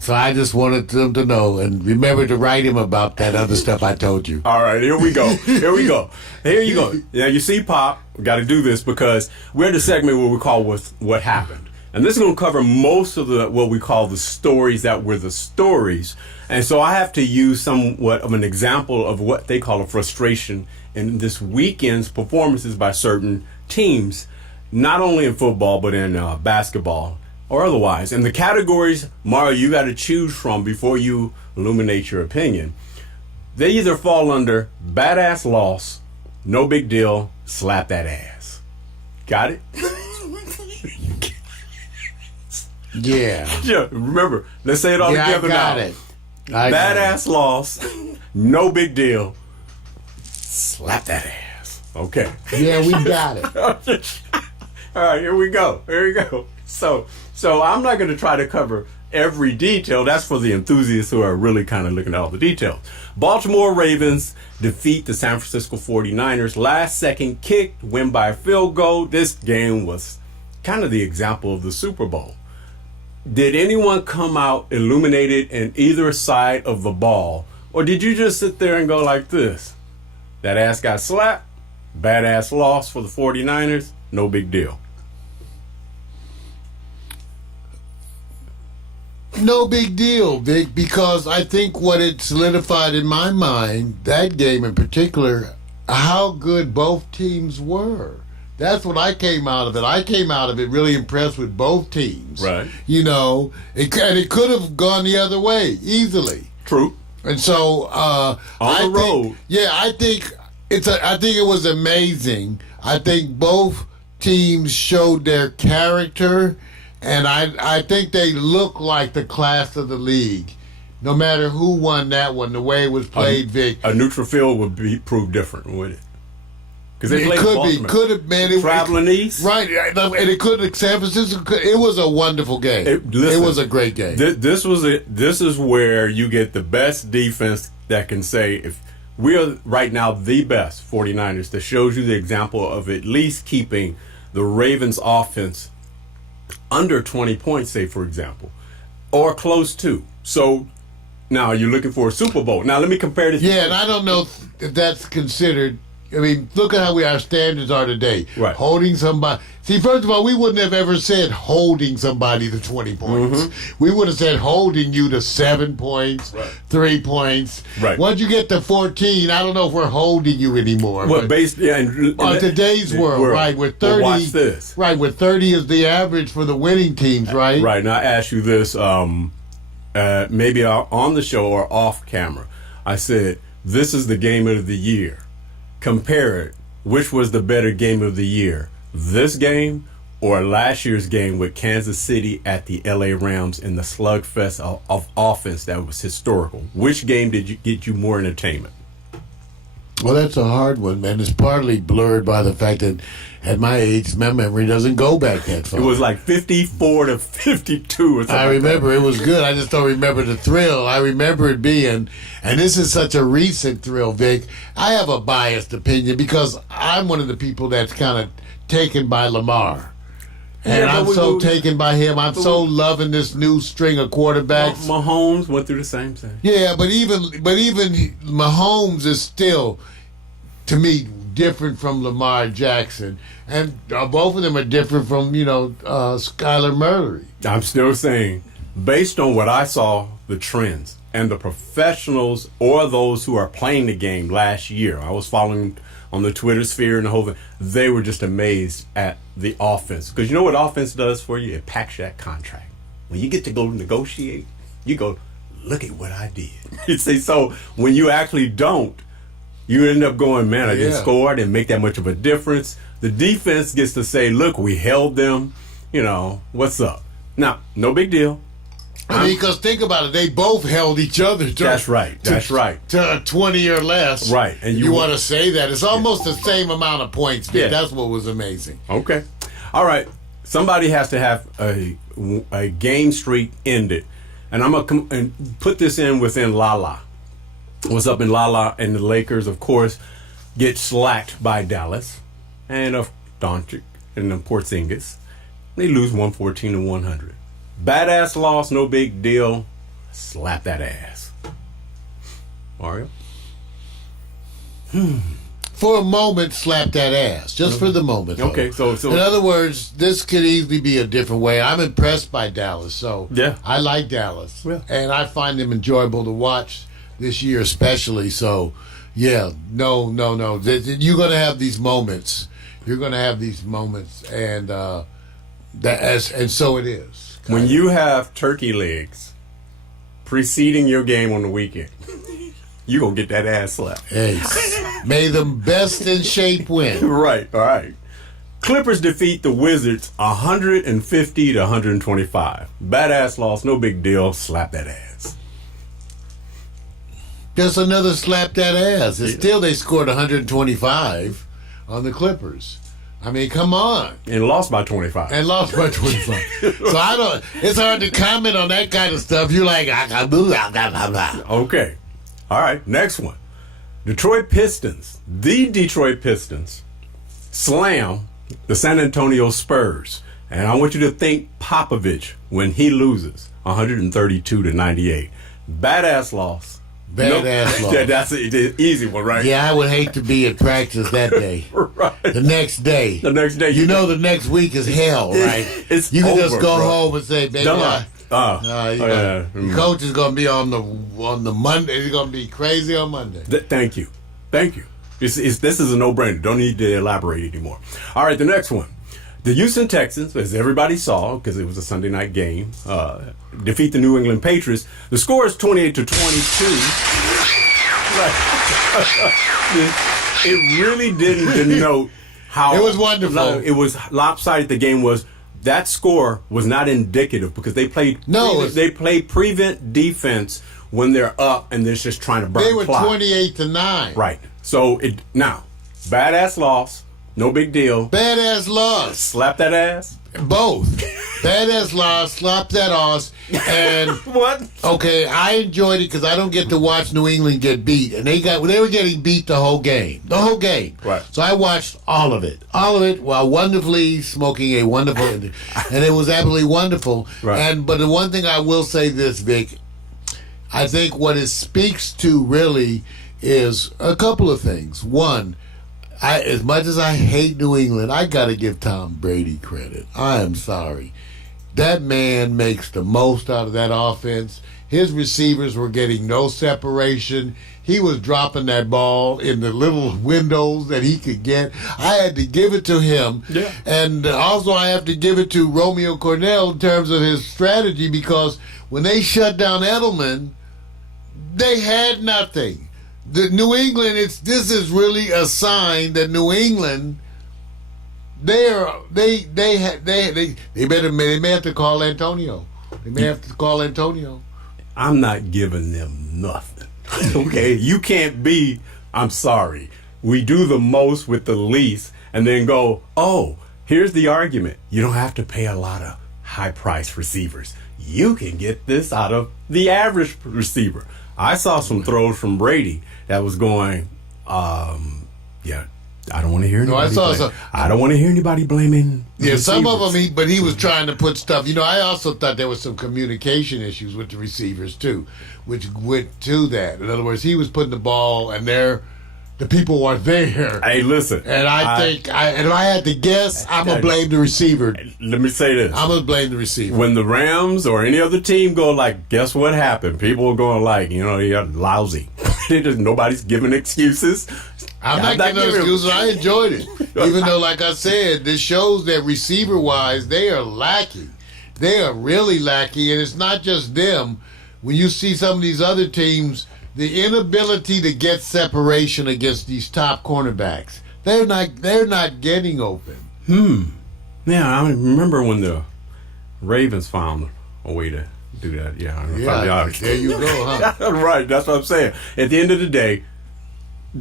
so I just wanted them to know and remember to write him about that other stuff I told you. All right, here we go. Here we go. Here you go. Now you see, Pop, we got to do this because we're in the segment where we call what happened, and this is going to cover most of the what we call the stories that were the stories, and so I have to use somewhat of an example of what they call a frustration in this weekend's performances by certain teams. Not only in football, but in basketball or otherwise. And the categories, Mario, you got to choose from before you illuminate your opinion. They either fall under badass loss, no big deal, slap that ass. Got it? Yeah. Yeah, remember, let's say it all together I got now. it. I got Badass loss, no big deal, slap that ass. Okay. it. Yeah, we got it. All right, here we go. Here we go. So I'm not going to try to cover every detail. That's for the enthusiasts who are really kind of looking at all the details. Baltimore Ravens defeat the San Francisco 49ers. Last second kick, win by a field goal. This game was kind of the example of the Super Bowl. Did anyone come out illuminated in either side of the ball? Or did you just sit there and go like this? That ass got slapped. Badass loss for the 49ers. No big deal. No big deal, Vic, because I think what it solidified in my mind, that game in particular, how good both teams were. That's what I came out of it. I came out of it really impressed with both teams. Right. You know, it could have gone the other way easily. True. And so On the road. I think it was amazing. I think both teams showed their character, and I think they look like the class of the league. No matter who won that one, the way it was played, Vic. A neutral field would prove different, would it? Because they played Baltimore. Could have, man. Traveling east, right? And it could have. San Francisco. It was a wonderful game. It was a great game. This is where you get the best defense that can say, if we are right now the best 49ers, that shows you the example of at least keeping the Ravens offense under 20 points, say, for example, or close to. So now you're looking for a Super Bowl. Now let me compare this. Yeah, and I don't know if that's considered. I mean, look at how our standards are today. Right. Holding somebody. See, first of all, we wouldn't have ever said holding somebody to 20 points. Mm-hmm. We would have said holding you to 7 points, Right. 3 points. Right. Once you get to 14, I don't know if we're holding you anymore. Well, but based in today's world, right? With 30, watch this. Right, with 30 is the average for the winning teams, right? Right. Now I ask you this, maybe on the show or off camera. I said, this is the game of the year. Compare it. Which was the better game of the year? This game or last year's game with Kansas City at the LA Rams in the slugfest of offense that was historical? Which game did get you more entertainment? Well, that's a hard one, man. It's partly blurred by the fact that at my age, my memory doesn't go back that far. It was like 54 to 52 or something. I remember it was good. I just don't remember the thrill. I remember it being, and this is such a recent thrill, Vic. I have a biased opinion because I'm one of the people that's kind of taken by Lamar. And Yeah, I'm so taken by him. I'm so loving this new string of quarterbacks. Mahomes went through the same thing. Yeah, but even Mahomes is still, to me, different from Lamar Jackson, and both of them are different from Skyler Murray. I'm still saying, based on what I saw, the trends and the professionals or those who are playing the game last year, I was following on the Twitter sphere and the whole thing. They were just amazed at the offense, because you know what offense does for you? It packs that contract. When you get to go negotiate, you go, look at what I did. You see, so when you actually don't, you end up going, man, I didn't score, I didn't make that much of a difference. The defense gets to say, look, we held them, what's up? Now, no big deal. I mean, because think about it, they both held each other. That's right. That's right. To 20 or less. Right. And you want to say that. It's almost the same amount of points. Yeah. That's what was amazing. Okay. All right. Somebody has to have a game streak ended. And I'm going to put this in within Lala. What's up in Lala? And the Lakers, of course, get slacked by Dallas. And of Doncic and of Porzingis. They lose 114-100. Badass loss, no big deal. Slap that ass. Mario? For a moment, slap that ass. Just for the moment. Though. Okay, so in other words, this could easily be a different way. I'm impressed by Dallas, so yeah. I like Dallas. Yeah. And I find them enjoyable to watch this year especially. So, yeah, no. You're going to have these moments. You're going to have these moments, and so it is. When you have turkey legs preceding your game on the weekend, you going to get that ass slapped. Hey, may the best in shape win. Right, all right. Clippers defeat the Wizards 150-125. Badass loss, no big deal. Slap that ass. Just another slap that ass. And still, they scored 125 on the Clippers. I mean, come on. And lost by 25. So it's hard to comment on that kind of stuff. You're like, okay. All right, next one. The Detroit Pistons slam the San Antonio Spurs. And I want you to think Popovich when he loses 132-98. Badass loss. Badass loss. That's an easy one, right? Yeah, I would hate to be at practice that day. Right. The next day. You know the next week is hell, right? You can just go home and say, baby, the coach is going to be on the Monday. He's going to be crazy on Monday. Thank you. This is a no-brainer. Don't need to elaborate anymore. All right, the next one. The Houston Texans, as everybody saw, because it was a Sunday night game, defeat the New England Patriots. The score is 28-22. It really didn't denote how... It was wonderful. It was lopsided. The game was... That score was not indicative because they played... they played prevent defense when they're up and they're just trying to burn They were clock. 28-9. Right. So, now, badass loss. No big deal. Badass loss. Slap that ass. Both. Badass loss, slap that ass, and what? Okay, I enjoyed it because I don't get to watch New England get beat, and they were getting beat the whole game. Right. So I watched all of it while wonderfully smoking a wonderful, and it was absolutely wonderful. Right. But the one thing I will say this, Vic, I think what it speaks to really is a couple of things. One, as much as I hate New England, I got to give Tom Brady credit. I am sorry. That man makes the most out of that offense. His receivers were getting no separation. He was dropping that ball in the little windows that he could get. I had to give it to him. Yeah. And also I have to give it to Romeo Cornell in terms of his strategy, because when they shut down Edelman, they had nothing. The New England, this is really a sign that New England, they may have to call Antonio. I'm not giving them nothing. Okay, you can't be. I'm sorry. We do the most with the least, and then go. Oh, here's the argument. You don't have to pay a lot of high-priced receivers. You can get this out of the average receiver. I saw some throws from Brady that was going, yeah, I don't want to hear anybody. I don't want to hear anybody blaming. Yeah, some of them, he was trying to put stuff. I also thought there was some communication issues with the receivers too, which went to that. In other words, he was putting the ball, and the people weren't there. Hey, listen. And if I had to guess, I'm gonna blame the receiver. Let me say this. I'm gonna blame the receiver. When the Rams or any other team go like, guess what happened? People are going like, you're lousy. Nobody's giving excuses. I'm not giving no excuses. I enjoyed it. Even though, like I said, this shows that receiver-wise, they are lacking. They are really lacking, and it's not just them. When you see some of these other teams, the inability to get separation against these top cornerbacks, they're not getting open. Yeah, I remember when the Ravens found a way to do that. Yeah, Yeah, there you go, huh? Right, that's what I'm saying. At the end of the day,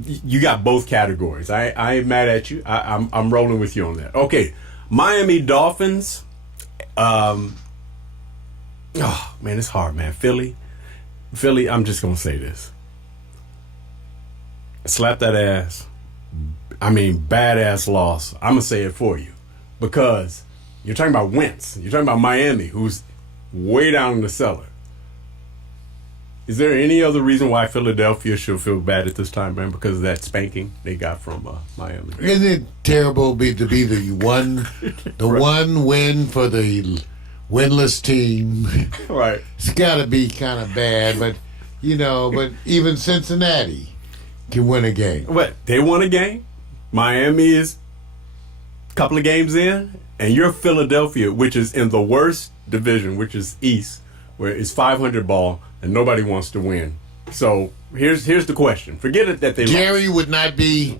you got both categories. I ain't mad at you. I'm rolling with you on that. Okay, Miami Dolphins. Oh man, it's hard, man. Philly. I'm just gonna say this. Slap that ass. I mean, badass loss. I'm gonna say it for you because you're talking about Wentz. You're talking about Miami, who's way down in the cellar. Is there any other reason why Philadelphia should feel bad at this time, man? Because of that spanking they got from Miami. Isn't it terrible to be the one win for the winless team? Right. It's got to be kind of bad, but even Cincinnati can win a game. What? They won a game? Miami is a couple of games in, and you're Philadelphia, which is in the worst division, which is East, where it's 500 ball, and nobody wants to win. So here's the question. Forget it that they Jerry lost. would not be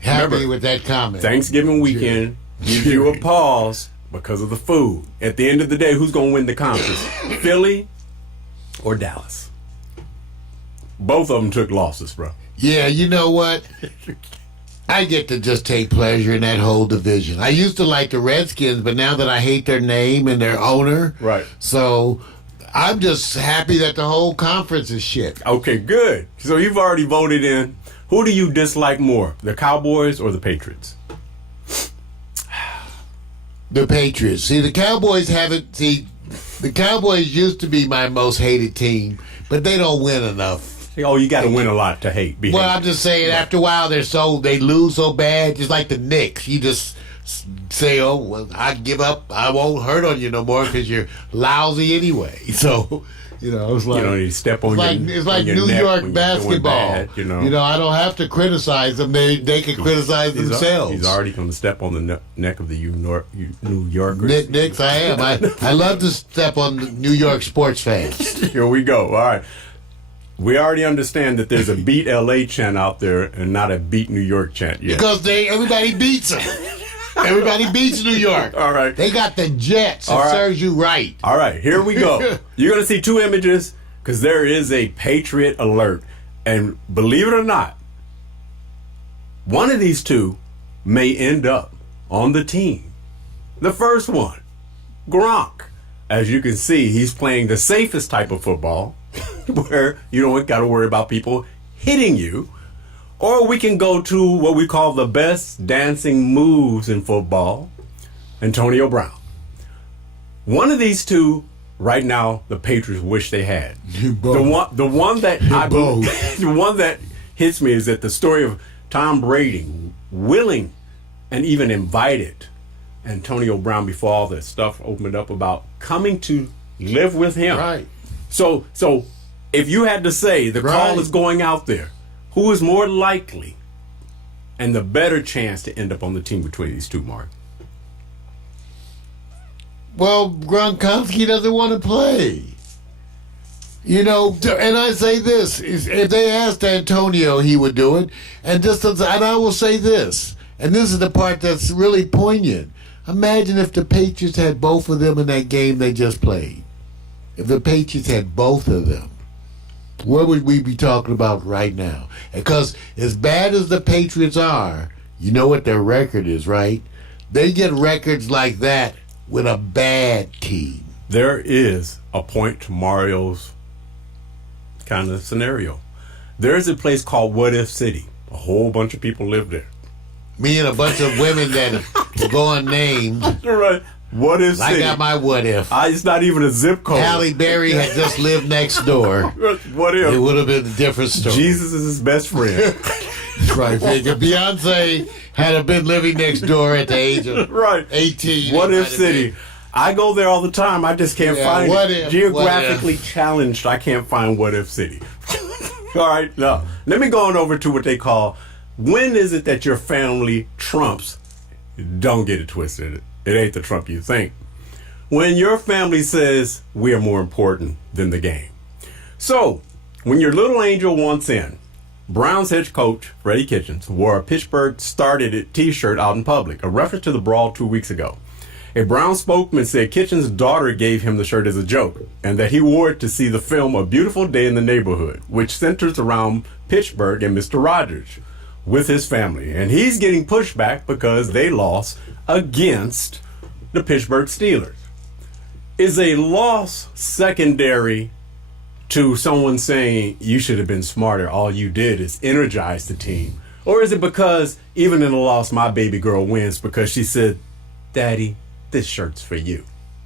happy with that comment. Thanksgiving weekend gives you a pause because of the food. At the end of the day, who's going to win the conference? Philly or Dallas? Both of them took losses, bro. Yeah, you know what? I get to just take pleasure in that whole division. I used to like the Redskins, but now that I hate their name and their owner, right. So I'm just happy that the whole conference is shit. Okay, good. So you've already voted in. Who do you dislike more, the Cowboys or the Patriots? The Patriots. See, the Cowboys haven't. See, the Cowboys used to be my most hated team, but they don't win enough. Oh, you got to win a lot to hate. Well, I'm just saying, after a while, they lose so bad, just like the Knicks. You just say, "Oh, well, I give up. I won't hurt on you no more because you're lousy anyway." So, it's like you don't need to step on it's like New York basketball. Bad, I don't have to criticize them; they can criticize themselves. He's already going to step on the neck of the New Yorkers. Knicks, I am. I love to step on the New York sports fans. Here we go. All right. We already understand that there's a beat LA chant out there and not a beat New York chant yet. Because everybody beats them. Everybody beats New York. All right. They got the Jets. It serves you right. All right, here we go. You're going to see two images because there is a Patriot alert. And believe it or not, one of these two may end up on the team. The first one, Gronk. As you can see, he's playing the safest type of football where you don't got to worry about people hitting you. Or we can go to what we call the best dancing moves in football, Antonio Brown. One of these two, right now, the Patriots wish they had. The one that hits me is that the story of Tom Brady willing and even invited Antonio Brown before all this stuff opened up about coming to live with him. Right. So if you had to say the call is going out there, who is more likely and the better chance to end up on the team between these two, Mark? Well, Gronkowski doesn't want to play. And I say this, if they asked Antonio, he would do it. And I will say this, and this is the part that's really poignant. Imagine if the Patriots had both of them in that game they just played. If the Patriots had both of them, what would we be talking about right now? Because as bad as the Patriots are, you know what their record is, right? They get records like that with a bad team. There is a point to Mario's kind of scenario. There is a place called What If City. A whole bunch of people live there. Me and a bunch of women that will go unnamed. Right. What If City. I got my what if. It's not even a zip code. Halle Berry had just lived next door. What if? It would have been a different story. Jesus is his best friend. Right. Figure Beyonce had been living next door at the age of 18. What If City. I go there all the time. I just can't find it. Geographically challenged, I can't find What If City. All right. Now, let me go on over to what they call, when is it that your family trumps? Don't get it twisted. It ain't the Trump you think. When your family says we are more important than the game. So, when your little angel wants in, Browns head coach Freddie Kitchens wore a Pittsburgh Started It t-shirt out in public, a reference to the brawl 2 weeks ago. A Brown spokesman said Kitchen's daughter gave him the shirt as a joke, and that he wore it to see the film A Beautiful Day in the Neighborhood, which centers around Pittsburgh and Mr. Rogers with his family. And he's getting pushback because they lost against the Pittsburgh Steelers. Is a loss secondary to someone saying you should have been smarter, all you did is energize the team? Or is it because even in a loss, my baby girl wins because she said, Daddy, this shirt's for you?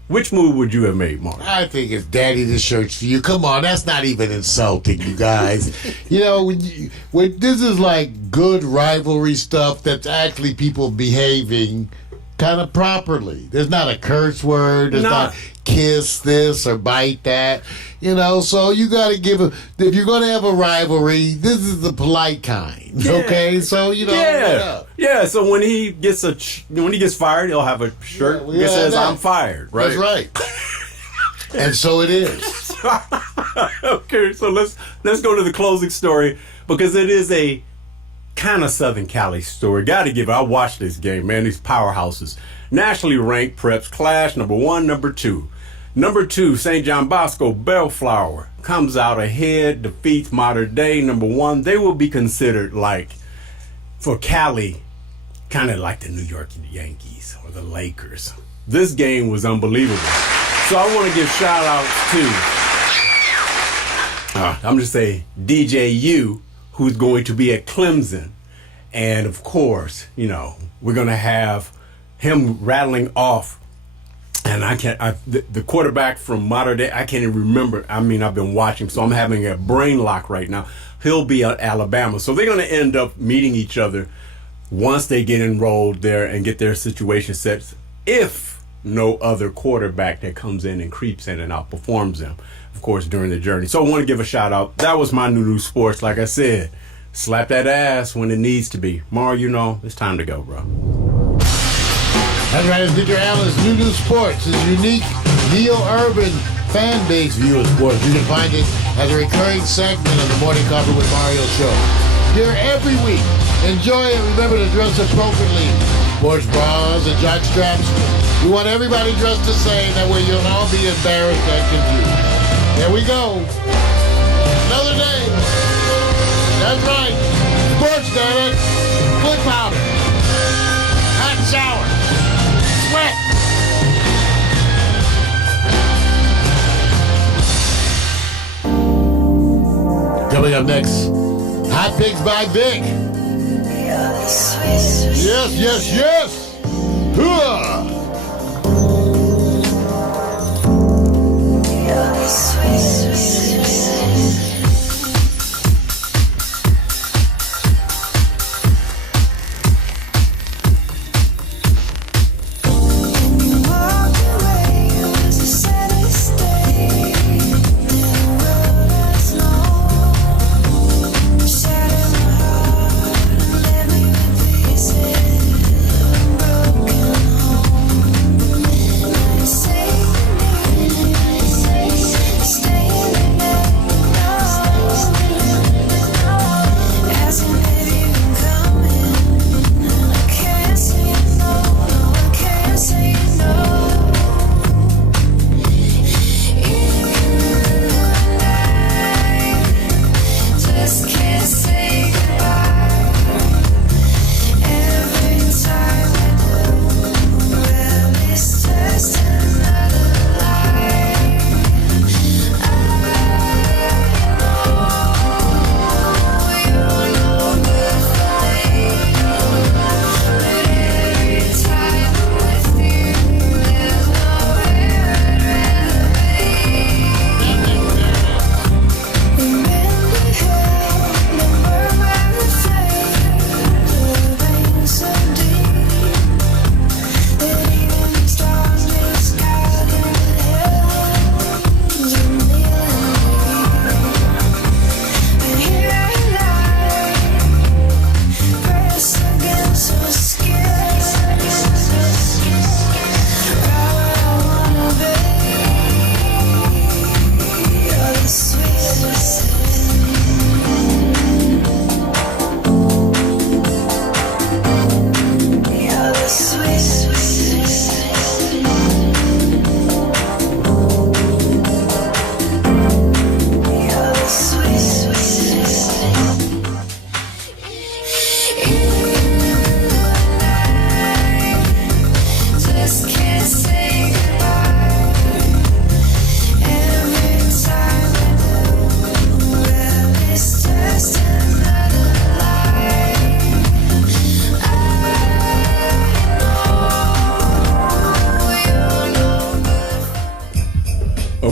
Which move would you have made, Mark? I think it's Daddy, this shirt's for you. Come on, that's not even insulting, you guys. You know, when this is like good rivalry stuff that's actually people behaving kind of properly. There's not a curse word. There's not kiss this or bite that. You know, so you got to give a, if you're going to have a rivalry, this is the polite kind. Yeah. Okay, so you know. Yeah. So when he gets when he gets fired, he'll have a shirt that says "I'm fired." Right. That's right. And so it is. Okay, so let's go to the closing story because it is a kind of Southern Cali story. Got to give it. I watched this game, man. These powerhouses, nationally ranked preps clash number 1, number 2. Number 2, St. John Bosco Bellflower comes out ahead, defeats Modern Day. Number 1, they will be considered like, for Cali, kind of like the New York Yankees or the Lakers. This game was unbelievable. So I want to give shout outs to, I'm just saying, DJU, who's going to be at Clemson. And of course, you know, we're going to have him rattling off. And the quarterback from Modern Day, I can't even remember. I mean, I've been watching, so I'm having a brain lock right now. He'll be at Alabama. So they're going to end up meeting each other once they get enrolled there and get their situation set. If no other quarterback that comes in and creeps in and outperforms them, of course, during the journey. So I want to give a shout out. That was my new sports. Like I said, slap that ass when it needs to be. Mar, you know, it's time to go, bro. That's right, it's Victor Allen's New Sports, his unique neo-urban fan-based view of sports. You can find it as a recurring segment of the Morning Coffee with Mario show. Here every week. Enjoy it. Remember to dress appropriately. Sports bras and jock straps. We want everybody dressed the same. That way you'll all be embarrassed and confused. There we go. Another day. That's right. Sports, damn it. Foot powder. Hot shower. Sweat. Coming up next, Hot Picks by Vic. Yes. Hooah!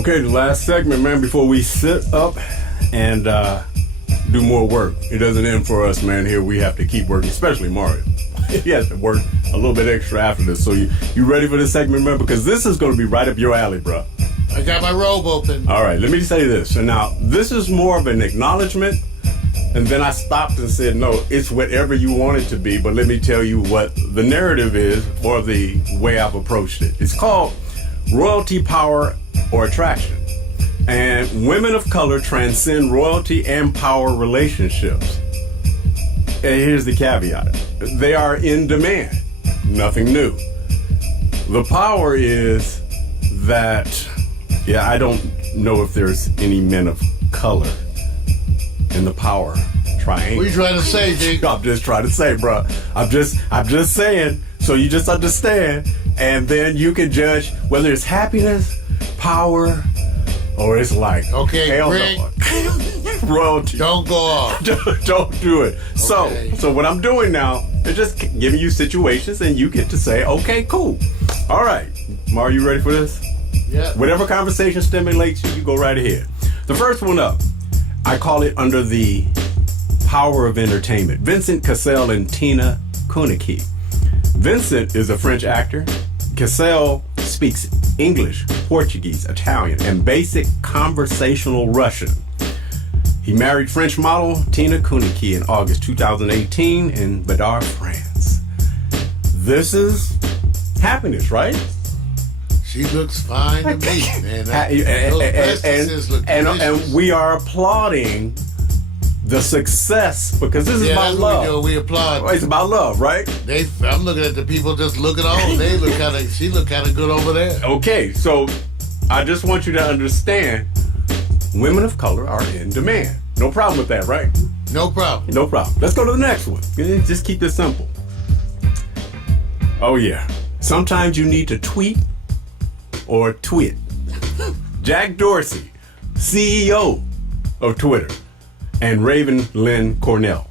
Okay, the last segment, man, before we sit up and do more work. It doesn't end for us, man. Here we have to keep working, especially Mario. He has to work a little bit extra after this. So you ready for this segment, man? Because this is going to be right up your alley, bro. I got my robe open. All right, let me say this. So now, this is more of an acknowledgement. And then I stopped and said, no, it's whatever you want it to be. But let me tell you what the narrative is or the way I've approached it. It's called Royalty, Power, or Attraction. And women of color transcend royalty and power relationships. And here's the caveat. They are in demand. Nothing new. The power is that, I don't know if there's any men of color in the power triangle. What are you trying to say, Dick? I'm just trying to say, bro. I'm just saying, so you just understand, and then you can judge whether it's happiness, power, or it's like, okay, hell Greg, no. Royalty. Don't go off. Don't do it. Okay. So what I'm doing now is just giving you situations, and you get to say, okay, cool. All right, Mar, you ready for this? Yeah. Whatever conversation stimulates you, you go right ahead. The first one up, I call it under the power of entertainment. Vincent Cassel and Tina Koenigsegg. Vincent is a French actor. Cassel speaks English, Portuguese, Italian, and basic conversational Russian. He married French model Tina Koenigsegg in August 2018 in Badar, France. This is happiness, right? She looks fine to me, man. Those breasts look delicious. And we are applauding the success because this is about love. We applaud. It's about love, right? I'm looking at the people just looking on. They look she look kind of good over there. Okay, so I just want you to understand, women of color are in demand. No problem with that, right? No problem. No problem. Let's go to the next one. Just keep this simple. Oh yeah. Sometimes you need to tweet or twit. Jack Dorsey, CEO of Twitter, and Raven Lynn Cornell.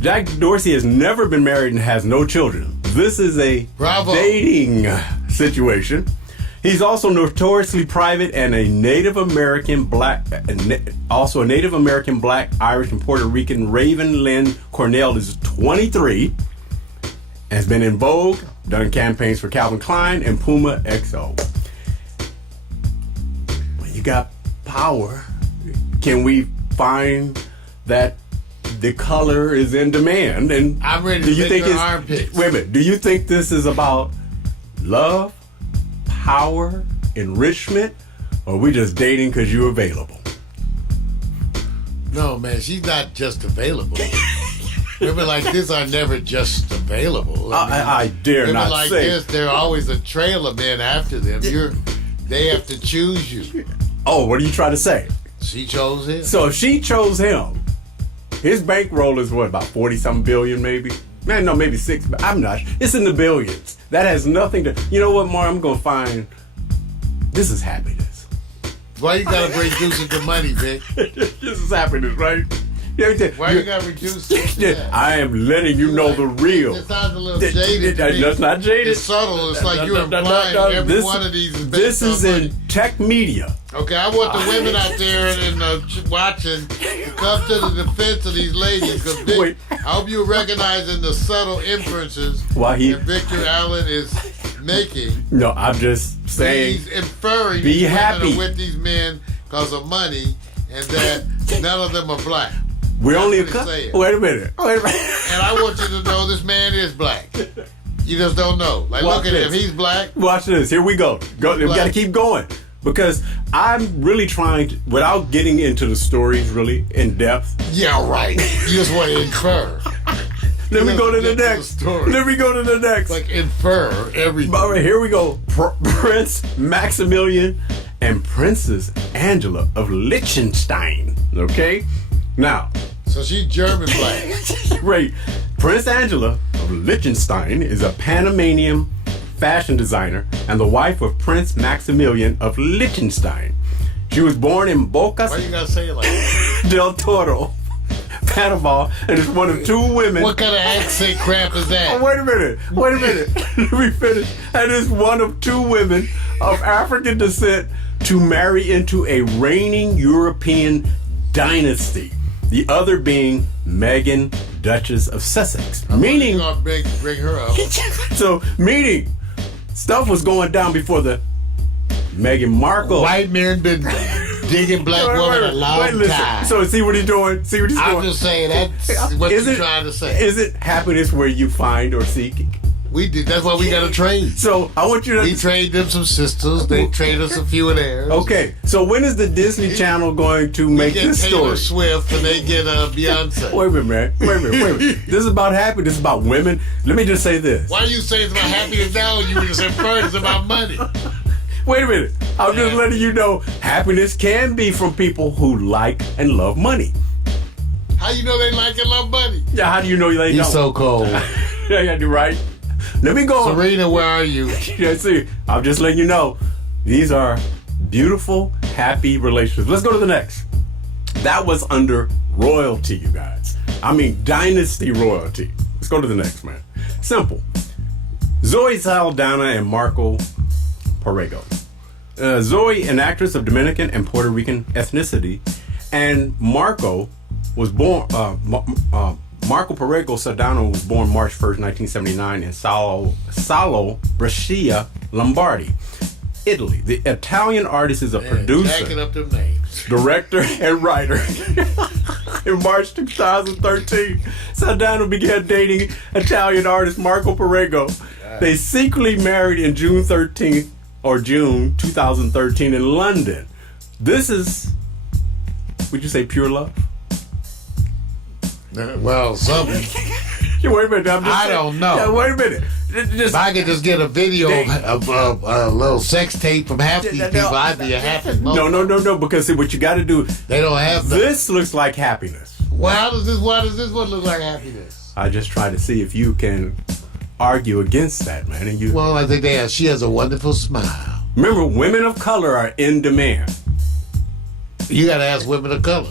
Jack Dorsey has never been married and has no children. This is a dating situation. He's also notoriously private and a Native American black, also a Native American black, Irish, and Puerto Rican. Raven Lynn Cornell is 23, has been in Vogue, done campaigns for Calvin Klein and Puma XO. When you got power, can we find that the color is in demand? And I'm ready to lick your armpits. Wait a minute. Do you think this is about love, power, enrichment, or are we just dating because you're available? No, man, she's not just available. Women like this are never just available. I dare not like say. this, there are always a trail of men after them. They have to choose you. Oh, what are you trying to say? She chose him. So if she chose him, his bankroll is what, about 40-something billion maybe? Man, no, maybe 6. I'm not. It's in the billions. That has nothing to... You know what, Mar? I'm going to find... This is happiness. Why you got to bring Deuce into money, Vic? This is happiness, right? Why you got to reduce it? I am letting you know the real. It sounds a little jaded to me. That's not jaded. It's subtle. It's like you're implying every one of these is based This is on money. in tech media. Okay, I want the women out there and watching to come to the defense of these ladies because I hope you're recognizing the subtle inferences that Victor Allen is making. No, I'm just saying. He's inferring be these happy. women are with these men because of money and that none of them are black. We're only a couple. Wait a minute. And I want you to know this man is black. You just don't know. Like, Watch look at this. him. He's black. Watch this. Here we go. We got to keep going. Because I'm really trying to, without getting into the stories really in depth. Yeah, right. You just want to infer. Let me go to the next. Let me go to the next. Like infer everything. All right, here we go. Prince Maximilian and Princess Angela of Liechtenstein. Okay? Now. So she's German black. Right. Prince Angela of Liechtenstein is a Panamanian fashion designer and the wife of Prince Maximilian of Liechtenstein. She was born in Boca Why you gotta say it like that? del Toro, Panama and is one of 2 women. What kind of accent crap is that? Oh, wait a minute. Let me finish. And is one of 2 women of African descent to marry into a reigning European dynasty. The other being Meghan, Duchess of Sussex. Meaning, You're gonna bring her up. so meaning, stuff was going down before the Meghan Markle. White men been digging black women a long listen. time. So see what he's doing. See what he's doing. I'm just saying that's what Is you're it- trying to say. Is it happiness where you find or seek? We did. That's why we got to trade. So I want you to. We trade them some sisters. They trade us a few of theirs. Okay, so when is the Disney Channel going to We make get this Taylor story? Swift and they get Beyonce. Wait a minute, man. Wait a minute. This is about happiness. This is about women. Let me just say this. Why you say it's about happiness now? You were just saying first it's about money. Wait a minute. I'm just letting you know happiness can be from people who like and love money. How you know they like and love money? Yeah, how do you know they You're don't? so cold. Yeah, you do right. Let me go. Serena, where are you? Yeah, see, I'm just letting you know these are beautiful, happy relationships. Let's go to the next. That was under royalty, you guys. I mean, dynasty royalty. Let's go to the next, man. Simple. Zoe Saldana and Marco Perego. Zoe, an actress of Dominican and Puerto Rican ethnicity, and Marco was born. Marco Perego Saldana was born March 1st, 1979 in Salo, Brescia, Lombardy, Italy. The Italian artist is a producer, Jacking up them names. director, and writer. In March 2013, Saldana began dating Italian artist Marco Perego. They secretly married in June 2013 in London. This is, would you say pure love? Well, something. Yeah, wait a minute. I don't know. Yeah, wait a minute. If I could just get a video of a little sex tape from half these people, I'd be a happy mother. No. Because see, what you got to do. They don't have that. This looks like happiness. Why does this one look like happiness? I just try to see if you can argue against that, man. And you Well, I think she has a wonderful smile. remember, women of color are in demand. You got to ask women of color.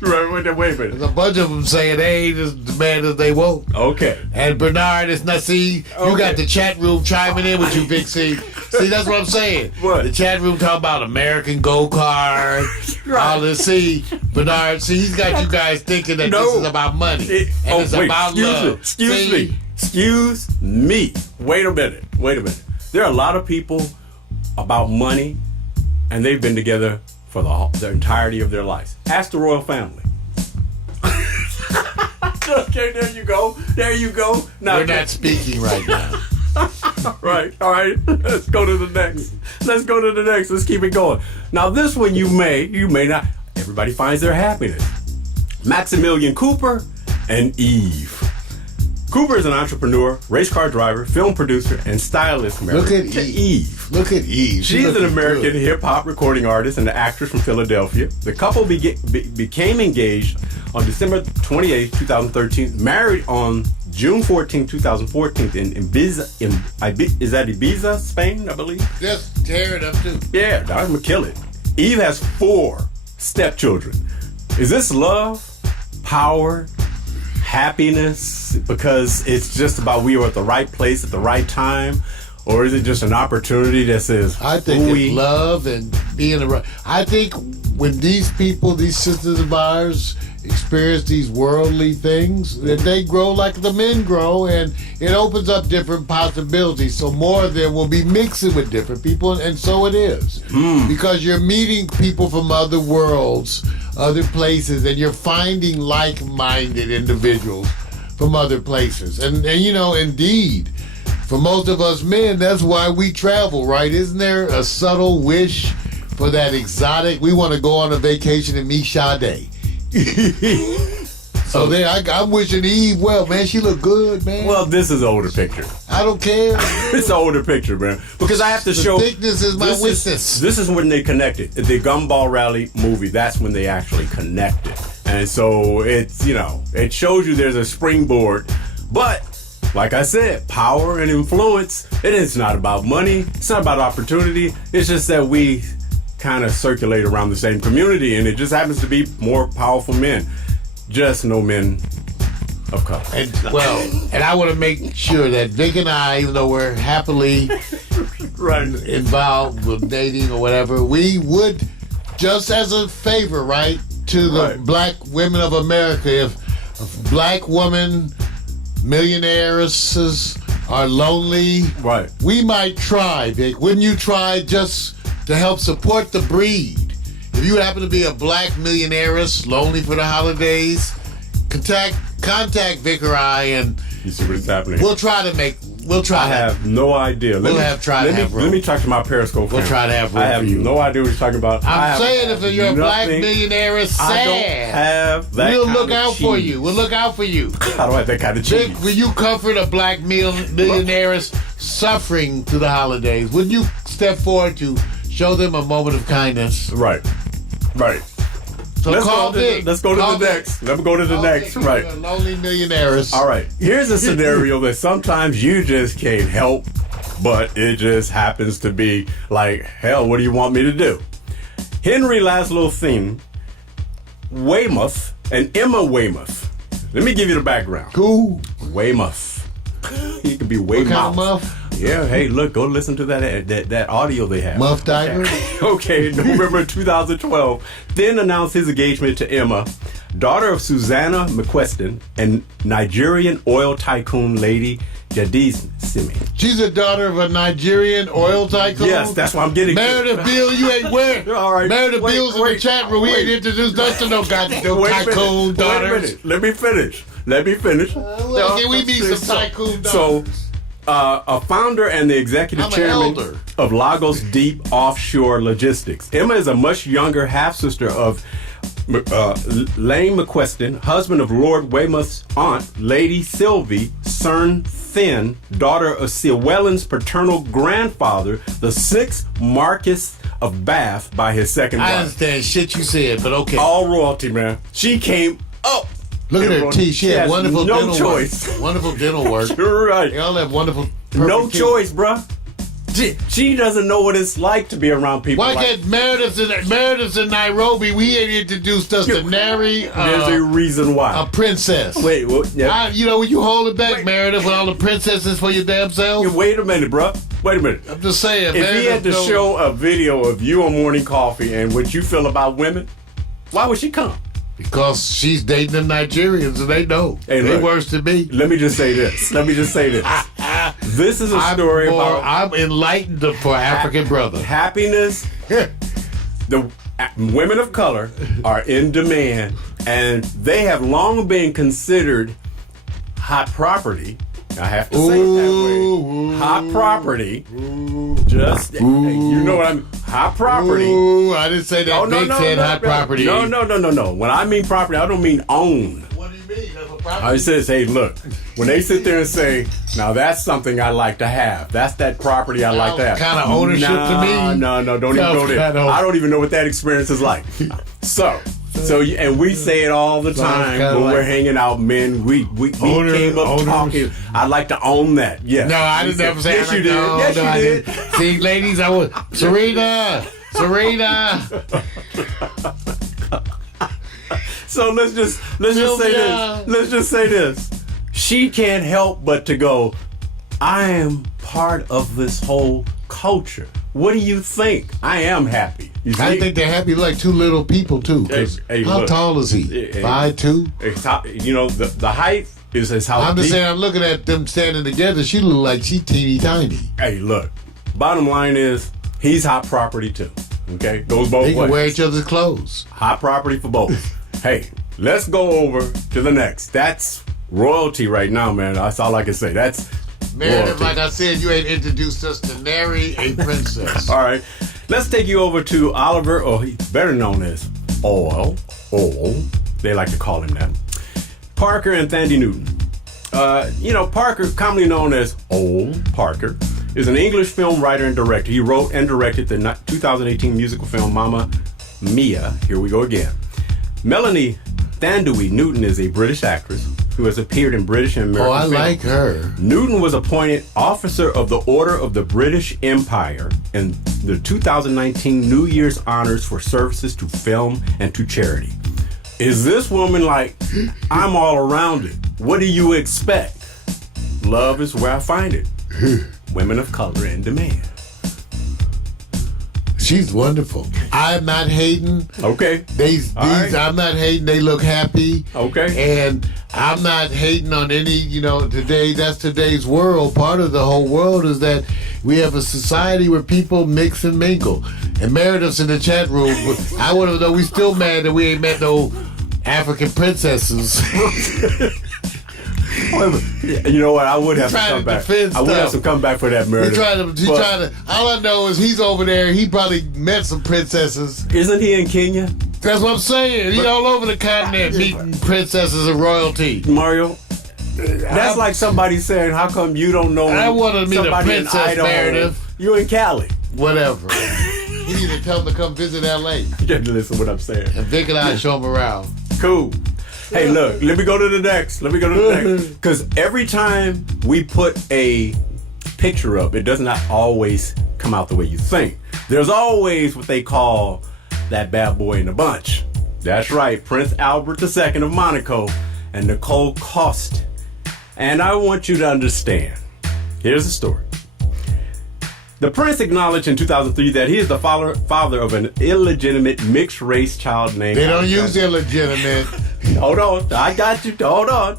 Right? Wait a minute. There's a bunch of them saying they ain't as demand as they want. Okay. And Bernard is not. See, you Okay. got the chat room chiming in with you, Big C. See, that's what I'm saying. What? The chat room talking about American Go Card, all this. See, Bernard. See, he's got you guys thinking that No. this is about money and it's about love. Excuse me. Wait a minute. There are a lot of people about money, and they've been together for the entirety of their lives. Ask the royal family. Okay, there you go. Now, We're not speaking right now. all right. Let's go to the next. Let's keep it going. Now, this one you may not. Everybody finds their happiness. Maximilian Cooper and Eve. Cooper is an entrepreneur, race car driver, film producer, and stylist married Look at to Eve. Look at Eve. She's an looking American good. hip-hop recording artist and an actress from Philadelphia. The couple became engaged on December 28, 2013, married on June 14, 2014 in Ibiza, is that Ibiza, Spain, I believe? Just tear it up too. Yeah, I'm gonna kill it. Eve has 4 stepchildren. Is this love, power, happiness, because it's just about we were at the right place at the right time? Or is it just an opportunity that says, I think it's love and being around. I think when these people, these sisters of ours, experience these worldly things, that they grow like the men grow, and it opens up different possibilities. So more of them will be mixing with different people, and so it is. Because you're meeting people from other worlds, other places, and you're finding like-minded individuals from other places. And you know, indeed, for most of us men, that's why we travel, right? Isn't there a subtle wish for that exotic? We want to go on a vacation and meet Sade. So there, I'm wishing Eve well, man. She look good, man. Well, this is an older picture. I don't care. It's an older picture, man. Because I have to show. Thickness is my this witness. This is when they connected. The Gumball Rally movie, that's when they actually connected. And so it's, it shows you there's a springboard. But, like I said, power and influence, it is not about money. It's not about opportunity. It's just that we kind of circulate around the same community, and it just happens to be more powerful men. just no men of color. And I want to make sure that Vic and I, even though we're happily Right. involved with dating or whatever, we would, just as a favor, right, to the Right. black women of America, if black women millionairesses are lonely, Right. we might try, Vic. Wouldn't you try just to help support the breed? If you happen to be a black millionairess lonely for the holidays, contact Vic or I, and You see what's happening? we'll try to I have no idea. We'll try to have room. Let me talk to my Periscope. We'll family. try to have room I have for you. no idea what you're talking about. I I'm have saying if you're a black nothing- millionaire, it's I don't sad. have that. We'll kind look of out for cheese. you. We'll look out for you. I don't have that kind of cheese. Vic, will you comfort a black millionaire suffering through the holidays? Would you step forward to show them a moment of kindness? Right. So Let's call go Vic. Let's go to Call the Vic. next. Let me go to the Call next. Vic. Right. You're a lonely millionaires. All right. Here's a scenario that sometimes you just can't help, but it just happens to be like, hell, what do you want me to do? Henry Laszlo Thiem, Weymouth, and Emma Weymouth. Let me give you the background. Cool. Weymouth. He could be What Weymouth. kind of muff? Yeah, hey, look, go listen to that audio they have. Muff diaper? Okay, November 2012, then announced his engagement to Emma, daughter of Susanna McQuestion and Nigerian oil tycoon Lady Jadiz Simi. She's a daughter of a Nigerian oil tycoon? Yes, that's what I'm getting to. Meredith Bill, you ain't where? All right. Meredith Wait, Bill's in wait, the chat room. We wait. ain't introduced us to no goddamn Wait a minute. tycoon Wait a daughters. minute. Let me finish. Well, can we be some tycoon daughters? A founder and the executive I'm an chairman elder. of Lagos Deep Offshore Logistics. Emma is a much younger half-sister of Lane McQuestion, husband of Lord Weymouth's aunt, Lady Sylvie Cern Thin, daughter of Llewellyn's paternal grandfather, the 6th Marquess of Bath by his second I wife. understand shit you said, but okay. All royalty, man. She came up. Look at her teeth. She had has wonderful no dental choice. work. Wonderful dental work. You're right. They all have wonderful. No perfect teeth. choice, bruh. She doesn't know what it's like to be around people. Why like can't Meredith's in Nairobi? We ain't introduced us to nary There's a reason why. a princess. Wait, well, yeah. You know when you hold it back, Wait. Meredith, with all the princesses for your damn self. Wait a minute, bruh. Wait a minute. I'm just saying. If he had to don't- show a video of you on Morning Coffee and what you feel about women, why would she come? because she's dating the Nigerians and they know Hey, they look. worse than me. Let me just say this. This is a story about I'm enlightened for African brother. happiness. The women of color are in demand, and they have long been considered hot property. I have to say it that way. Hot property. Just, you know what I mean? Hot property. Ooh, I didn't say that. Oh, no, Big no, said no, hot no, property. No. When I mean property, I don't mean own. What do you mean? That's a property. I says, hey, look, when they sit there and say, now that's something I like to have. That's that property I like to have. Kind of ownership to me. No, don't even go there. Sounds kinda- I don't even know what that experience is like. And we say it all the time kinda when like- we're hanging out, men. We came up Owners. talking. I'd like to own that. Yes. No, I We didn't said, ever say yes, that. you did. No, Yes, no, I you did. didn't. See, ladies, I would. Serena. So let's just say Sylvia. this. Let's just say this. She can't help but to go, I am part of this whole culture. What do you think? I am happy. You see? I think they're happy like two little people too. 'Cause Hey, how look. tall is he? Hey, 5'2". It's how, the height is how I'm just deep- saying. I'm looking at them standing together. She look like she teeny tiny. Hey, look. Bottom line is, he's hot property too. Okay, goes both They ways. can wear each other's clothes. Hot property for both. Hey, let's go over to the next. That's royalty right now, man. That's all I can say. That's Meredith, royalty. like I said, you ain't introduced us to nary a princess. All right, let's take you over to Oliver, or he's better known as Oil. They like to call him that. Parker and Thandie Newton. Parker, commonly known as Old Parker, is an English film writer and director. He wrote and directed the 2018 musical film Mamma Mia. Here we go again. Melanie Thandie Newton is a British actress who has appeared in British and American Oh, I films. like her. Newton was appointed Officer of the Order of the British Empire in the 2019 New Year's Honors for services to film and to charity. Is this woman like, I'm all around it? What do you expect? Love is where I find it. Women of color in demand. She's wonderful. I'm not hating. Okay. These right. I'm not hating. They look happy. Okay. And I'm not hating on any, today, that's today's world. Part of the whole world is that we have a society where people mix and mingle. And Meredith's in the chat room. I want to know, we still mad that we ain't met no African princesses. You know what? I would have to come back. I would have to come back for that, Meredith. He's trying to. All I know is he's over there. He probably met some princesses. Isn't he in Kenya? That's what I'm saying. He's all over the continent meeting princesses and royalty. Mario, that's like somebody saying, "How come you don't know?" I want to meet a somebody in princess, Idaho? Meredith. You in Cali? Whatever. You need to tell him to come visit L.A. You have to listen to what I'm saying. And Vic and I show him around. Cool. Hey, look, let me go to the next. Because every time we put a picture up, it does not always come out the way you think. There's always what they call that bad boy in the bunch. That's right, Prince Albert II of Monaco and Nicole Cost. And I want you to understand. Here's the story. The prince acknowledged in 2003 that he is the father of an illegitimate mixed-race child named... They don't use illegitimate. Hold on. I got you. Hold on.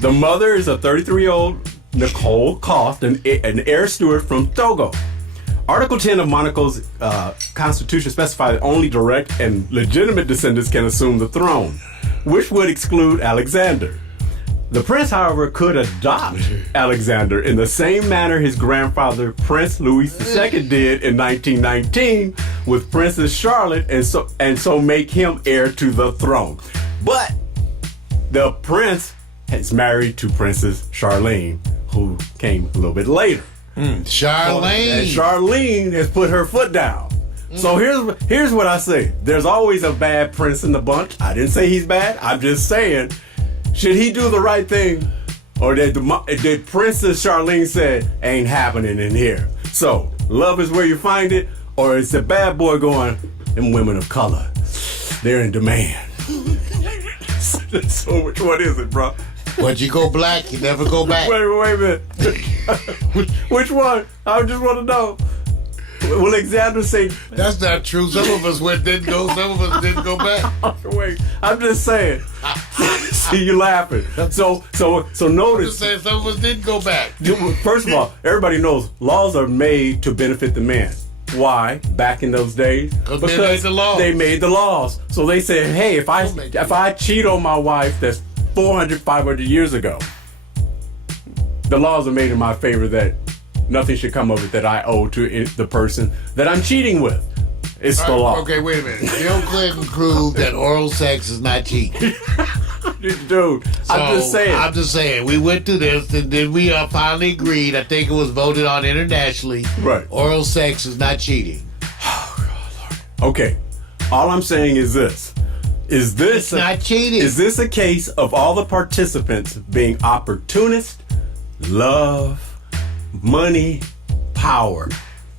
The mother is a 33-year-old Nicole Cost, an heir steward from Togo. Article 10 of Monaco's constitution specifies that only direct and legitimate descendants can assume the throne, which would exclude Alexander. The prince, however, could adopt Alexander in the same manner his grandfather, Prince Louis II, did in 1919 with Princess Charlotte, and so make him heir to the throne. But the prince is married to Princess Charlene, who came a little bit later. Charlene. And Charlene has put her foot down. So here's what I say. There's always a bad prince in the bunch. I didn't say he's bad. I'm just saying, should he do the right thing? Or did Princess Charlene said, ain't happening in here? So, love is where you find it, or it's the bad boy going, them women of color, they're in demand. So which one is it, bro? Once you go black, you never go back. Wait a minute. Which one? I just want to know. Will Alexander say... That's not true. Some of us didn't go. Some of us didn't go back. Wait, I'm just saying. See, you laughing. So notice. I'm just saying some of us didn't go back. First of all, everybody knows laws are made to benefit the man. Why? Back in those days, because they made the laws. They made the laws. So they said, hey, if I cheat on my wife, that's 400, 500 years ago, the laws are made in my favor that nothing should come of it that I owe to the person that I'm cheating with. It's the law. Okay, wait a minute. Bill Clinton proved that oral sex is not cheating. Dude, So, I'm just saying. We went through this, and then we finally agreed. I think it was voted on internationally. Right. Oral sex is not cheating. Okay. All I'm saying is this. It's not cheating. Is this a case of all the participants being opportunist, love, money, power?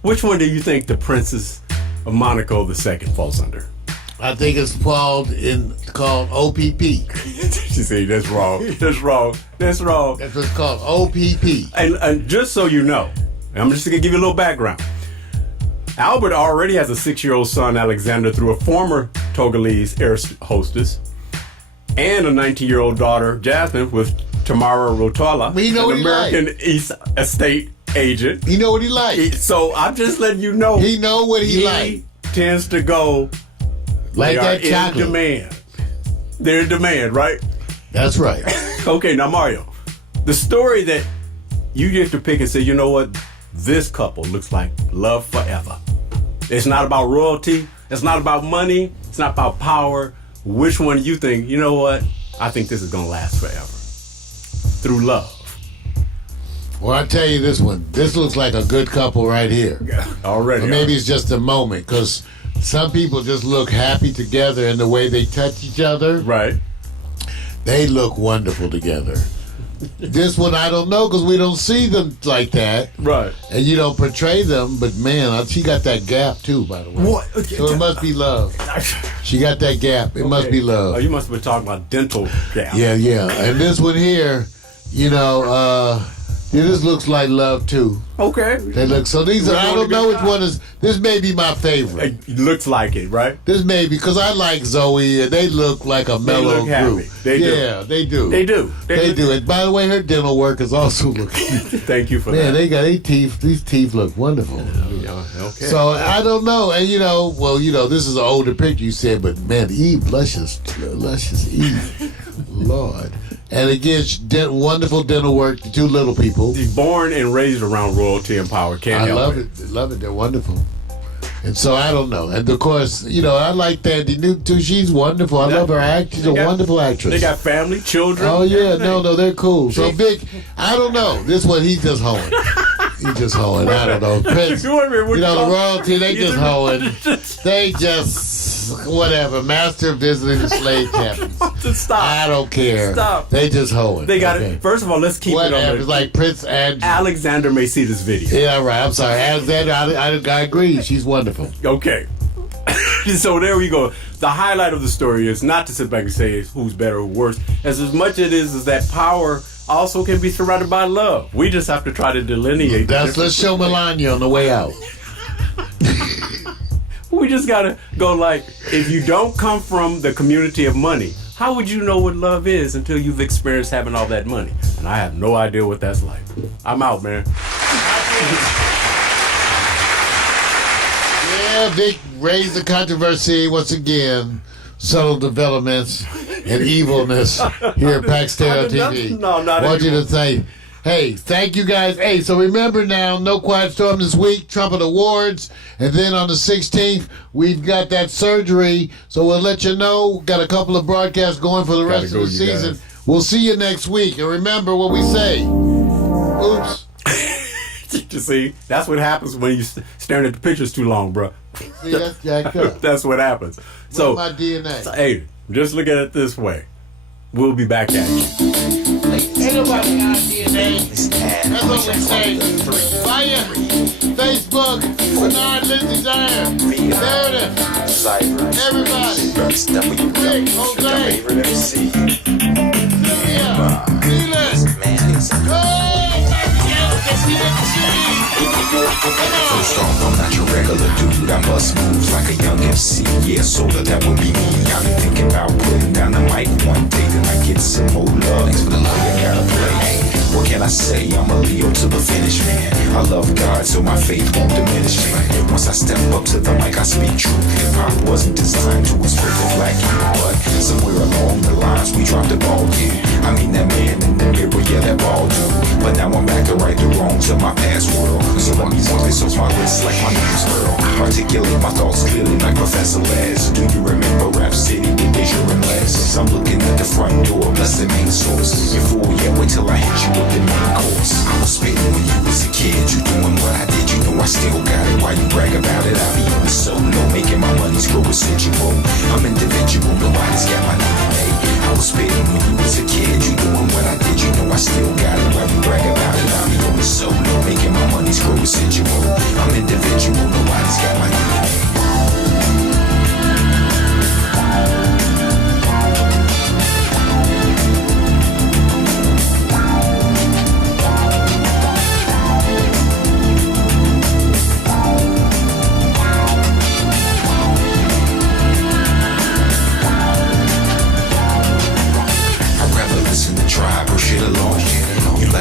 Which one do you think the Princess of Monaco II falls under? I think it's called OPP. She said, that's wrong. That's wrong. That's wrong. That's what it's called, OPP. And just so you know, I'm just going to give you a little background. Albert already has a 6-year-old son, Alexander, through a former Togolese air hostess, and a 19-year-old daughter, Jasmine, with Tamara Rotola, an American East Estate agent. He know what he like. So I'm just letting you know. He know what he like. Tends to go like that chocolate. In demand. They're in demand, right? That's right. Okay, now Mario, the story that you get to pick and say, you know what, this couple looks like love forever. It's not about royalty. It's not about money. It's not about power. Which one do you think, you know what, I think this is going to last forever? Through love. Well, I'll tell you this one. This looks like a good couple right here. Yeah, already. Or maybe it's just a moment, because some people just look happy together in the way they touch each other. Right. They look wonderful together. This one I don't know because we don't see them like that. Right. And you don't portray them, but man, she got that gap too, by the way. What? So it must be love. She got that gap. It must be love. Oh, you must have been talking about dental gap. Yeah. And this one here, this looks like love too. Okay. They look so. These are. I don't know which one is. This may be my favorite. It looks like it, right? This may be because I like Zoe and they look like a mellow look happy. group. They do. Yeah, they do. They do. They do. And by the way, her dental work is also looking. Thank you for Man, that. they got their teeth. These teeth look wonderful. Yeah, okay. So I don't know, and this is an older picture you said, but man, Eve, luscious Eve, Lord. And again, wonderful dental work. The two little people. He's born and raised around royalty and power. Can't I help it. love it. They're wonderful. And so I don't know. And of course, I like Thandie Newton too. She's wonderful. I love her act. She's a wonderful actress. They got family, children. Oh yeah, no, they're cool. So Vic, I don't know. This one he's just hoeing. He's just hoeing. I don't know. Prince, the royalty, they just hoeing. They just whatever. Master visiting the slave cabins. Stop. I don't care. Stop. They just hoeing. They got it. First of all, let's keep it on Whatever. It's like Prince and Alexander may see this video. yeah, right. I'm sorry, Alexander. I agree. She's wonderful. Okay. So there we go. The highlight of the story is not to sit back and say who's better or worse, as much it is that power also can be surrounded by love. We just have to try to delineate. Let's show Melania on the way out. We just gotta go like, if you don't come from the community of money, how would you know what love is until you've experienced having all that money? And I have no idea what that's like. I'm out, man. Yeah, Vic raised the controversy once again. Subtle developments and evilness here at Pax Stereo TV. No, not I want you anymore. to say, hey, thank you guys. Hey, so remember now, No Quiet Storm this week, Trumpet Awards, and then on the 16th, we've got that surgery. So we'll let you know. Got a couple of broadcasts going for the rest of the season. Guys. We'll see you next week. And remember what we say. Oops. You see, that's what happens when you staring at the pictures too long, bro. See, that's jacked up. That's what happens. So, my DNA. hey, just look at it this way. We'll be back at you. Ain't nobody got DNA. That's what we say. Fire, Facebook, Bernard Lindsay Dyer. There it is. Everybody. Rick, Jose. Sylvia. Felix. Go! First off, I'm not your regular dude. I bust moves like a young MC. Yeah, sorta, that would be me. I've been thinking about putting down the mic one day, then I get some more love. Thanks for the love you gotta play. What can I say? I'm a Leo to the finish, man. I love God, so my faith won't diminish, man. Once I step up to the mic, I speak truth. Hip-hop wasn't designed to expose the black youth, but somewhere along the lines, we dropped the ball, yeah. I mean, that man in the mirror, yeah, that ball dude. But now I'm back to right the wrongs of my past world. So let me walk this off my list like my name's Earl. Articulate my thoughts clearly like Professor Les. Do you remember Rap City with Deja and Les? I'm looking at the front door, bless the main source. You fool, yeah, wait till I hit you with the main course. I was spitting when you was a kid, you doing what I did, you know I still got it. Why you brag about it? I be on the solo, making my money grow residual. I'm individual, nobody's got my DNA. I was spitting when you was a kid, you doing what I did, you know I still got it. Why you brag about it? I be on the solo, making my money grow residual. I'm individual, nobody's got my DNA.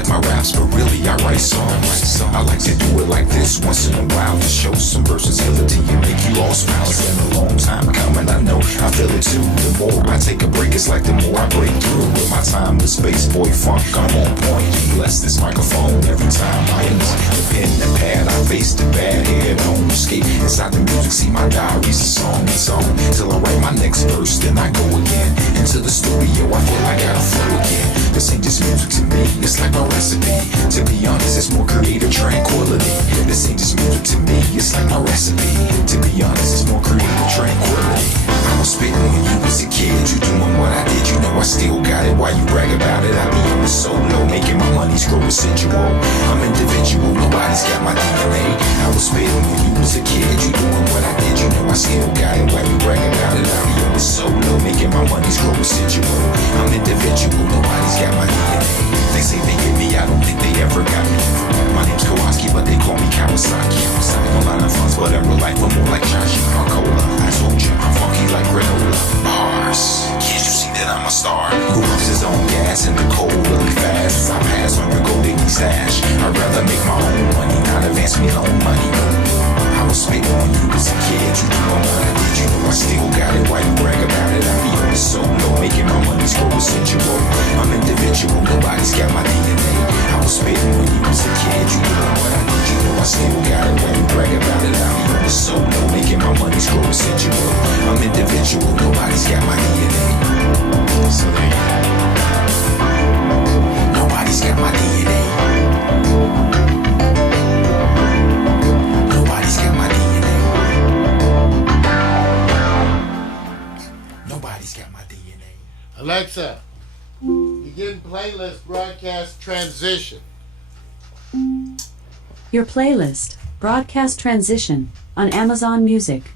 My raps, but really I write songs. I like to do it like this once in a while to show some versatility and make you all smile. It's been a long time coming, I know, I feel it too. The more I take a break, it's like the more I break through. With my time, the space boy funk, I'm on point. Bless this microphone every time I use the pen and pad. I face the bad head on escape inside the music. See my diary's a song, it's on till I write my next verse. Then I go again into the studio. I feel I gotta flow again. This ain't just music to me, it's like my recipe. To be honest, it's more creative tranquility. This ain't just music to me, it's like my recipe. To be honest, it's more creative tranquility. I was spitting when you was a kid, you doing what I did, you know I still got it. Why you brag about it? I be on the solo, money's grow residual. I'm individual, nobody's got my DNA. I was spitting when you was a kid, you doing what I did, you know I still got it. Why you bragging about it? I'll be on the solo, making my money's grow residual. I'm individual, nobody's got my DNA. They say they get me, I don't think they ever got me. My name's Kowalski, but they call me Kawasaki. A lot of funds, but in real life I'm more like Josh Coca-Cola. I told you, I'm funky like granola. Bars, can't you see that I'm a star? Who loves his own gas in the cold really fast? I pass on your golden stash. I'd rather make my own money, not advance me loan money. I was spitting when you was a kid, you know what I did, you know I still got it. Why you brag about it? I be on the solo, making my money's grow residual. I'm individual, nobody's got my DNA. I was spitting when you was a kid, you know what I did, you know I still got it. Why you brag about it? I be on the solo, making my money's grow residual. I'm individual, nobody's got my DNA. So there you go. Nobody's got my DNA. Nobody's got my DNA. Nobody's got my DNA. Alexa, begin playlist broadcast transition. Your playlist, Broadcast Transition, on Amazon Music.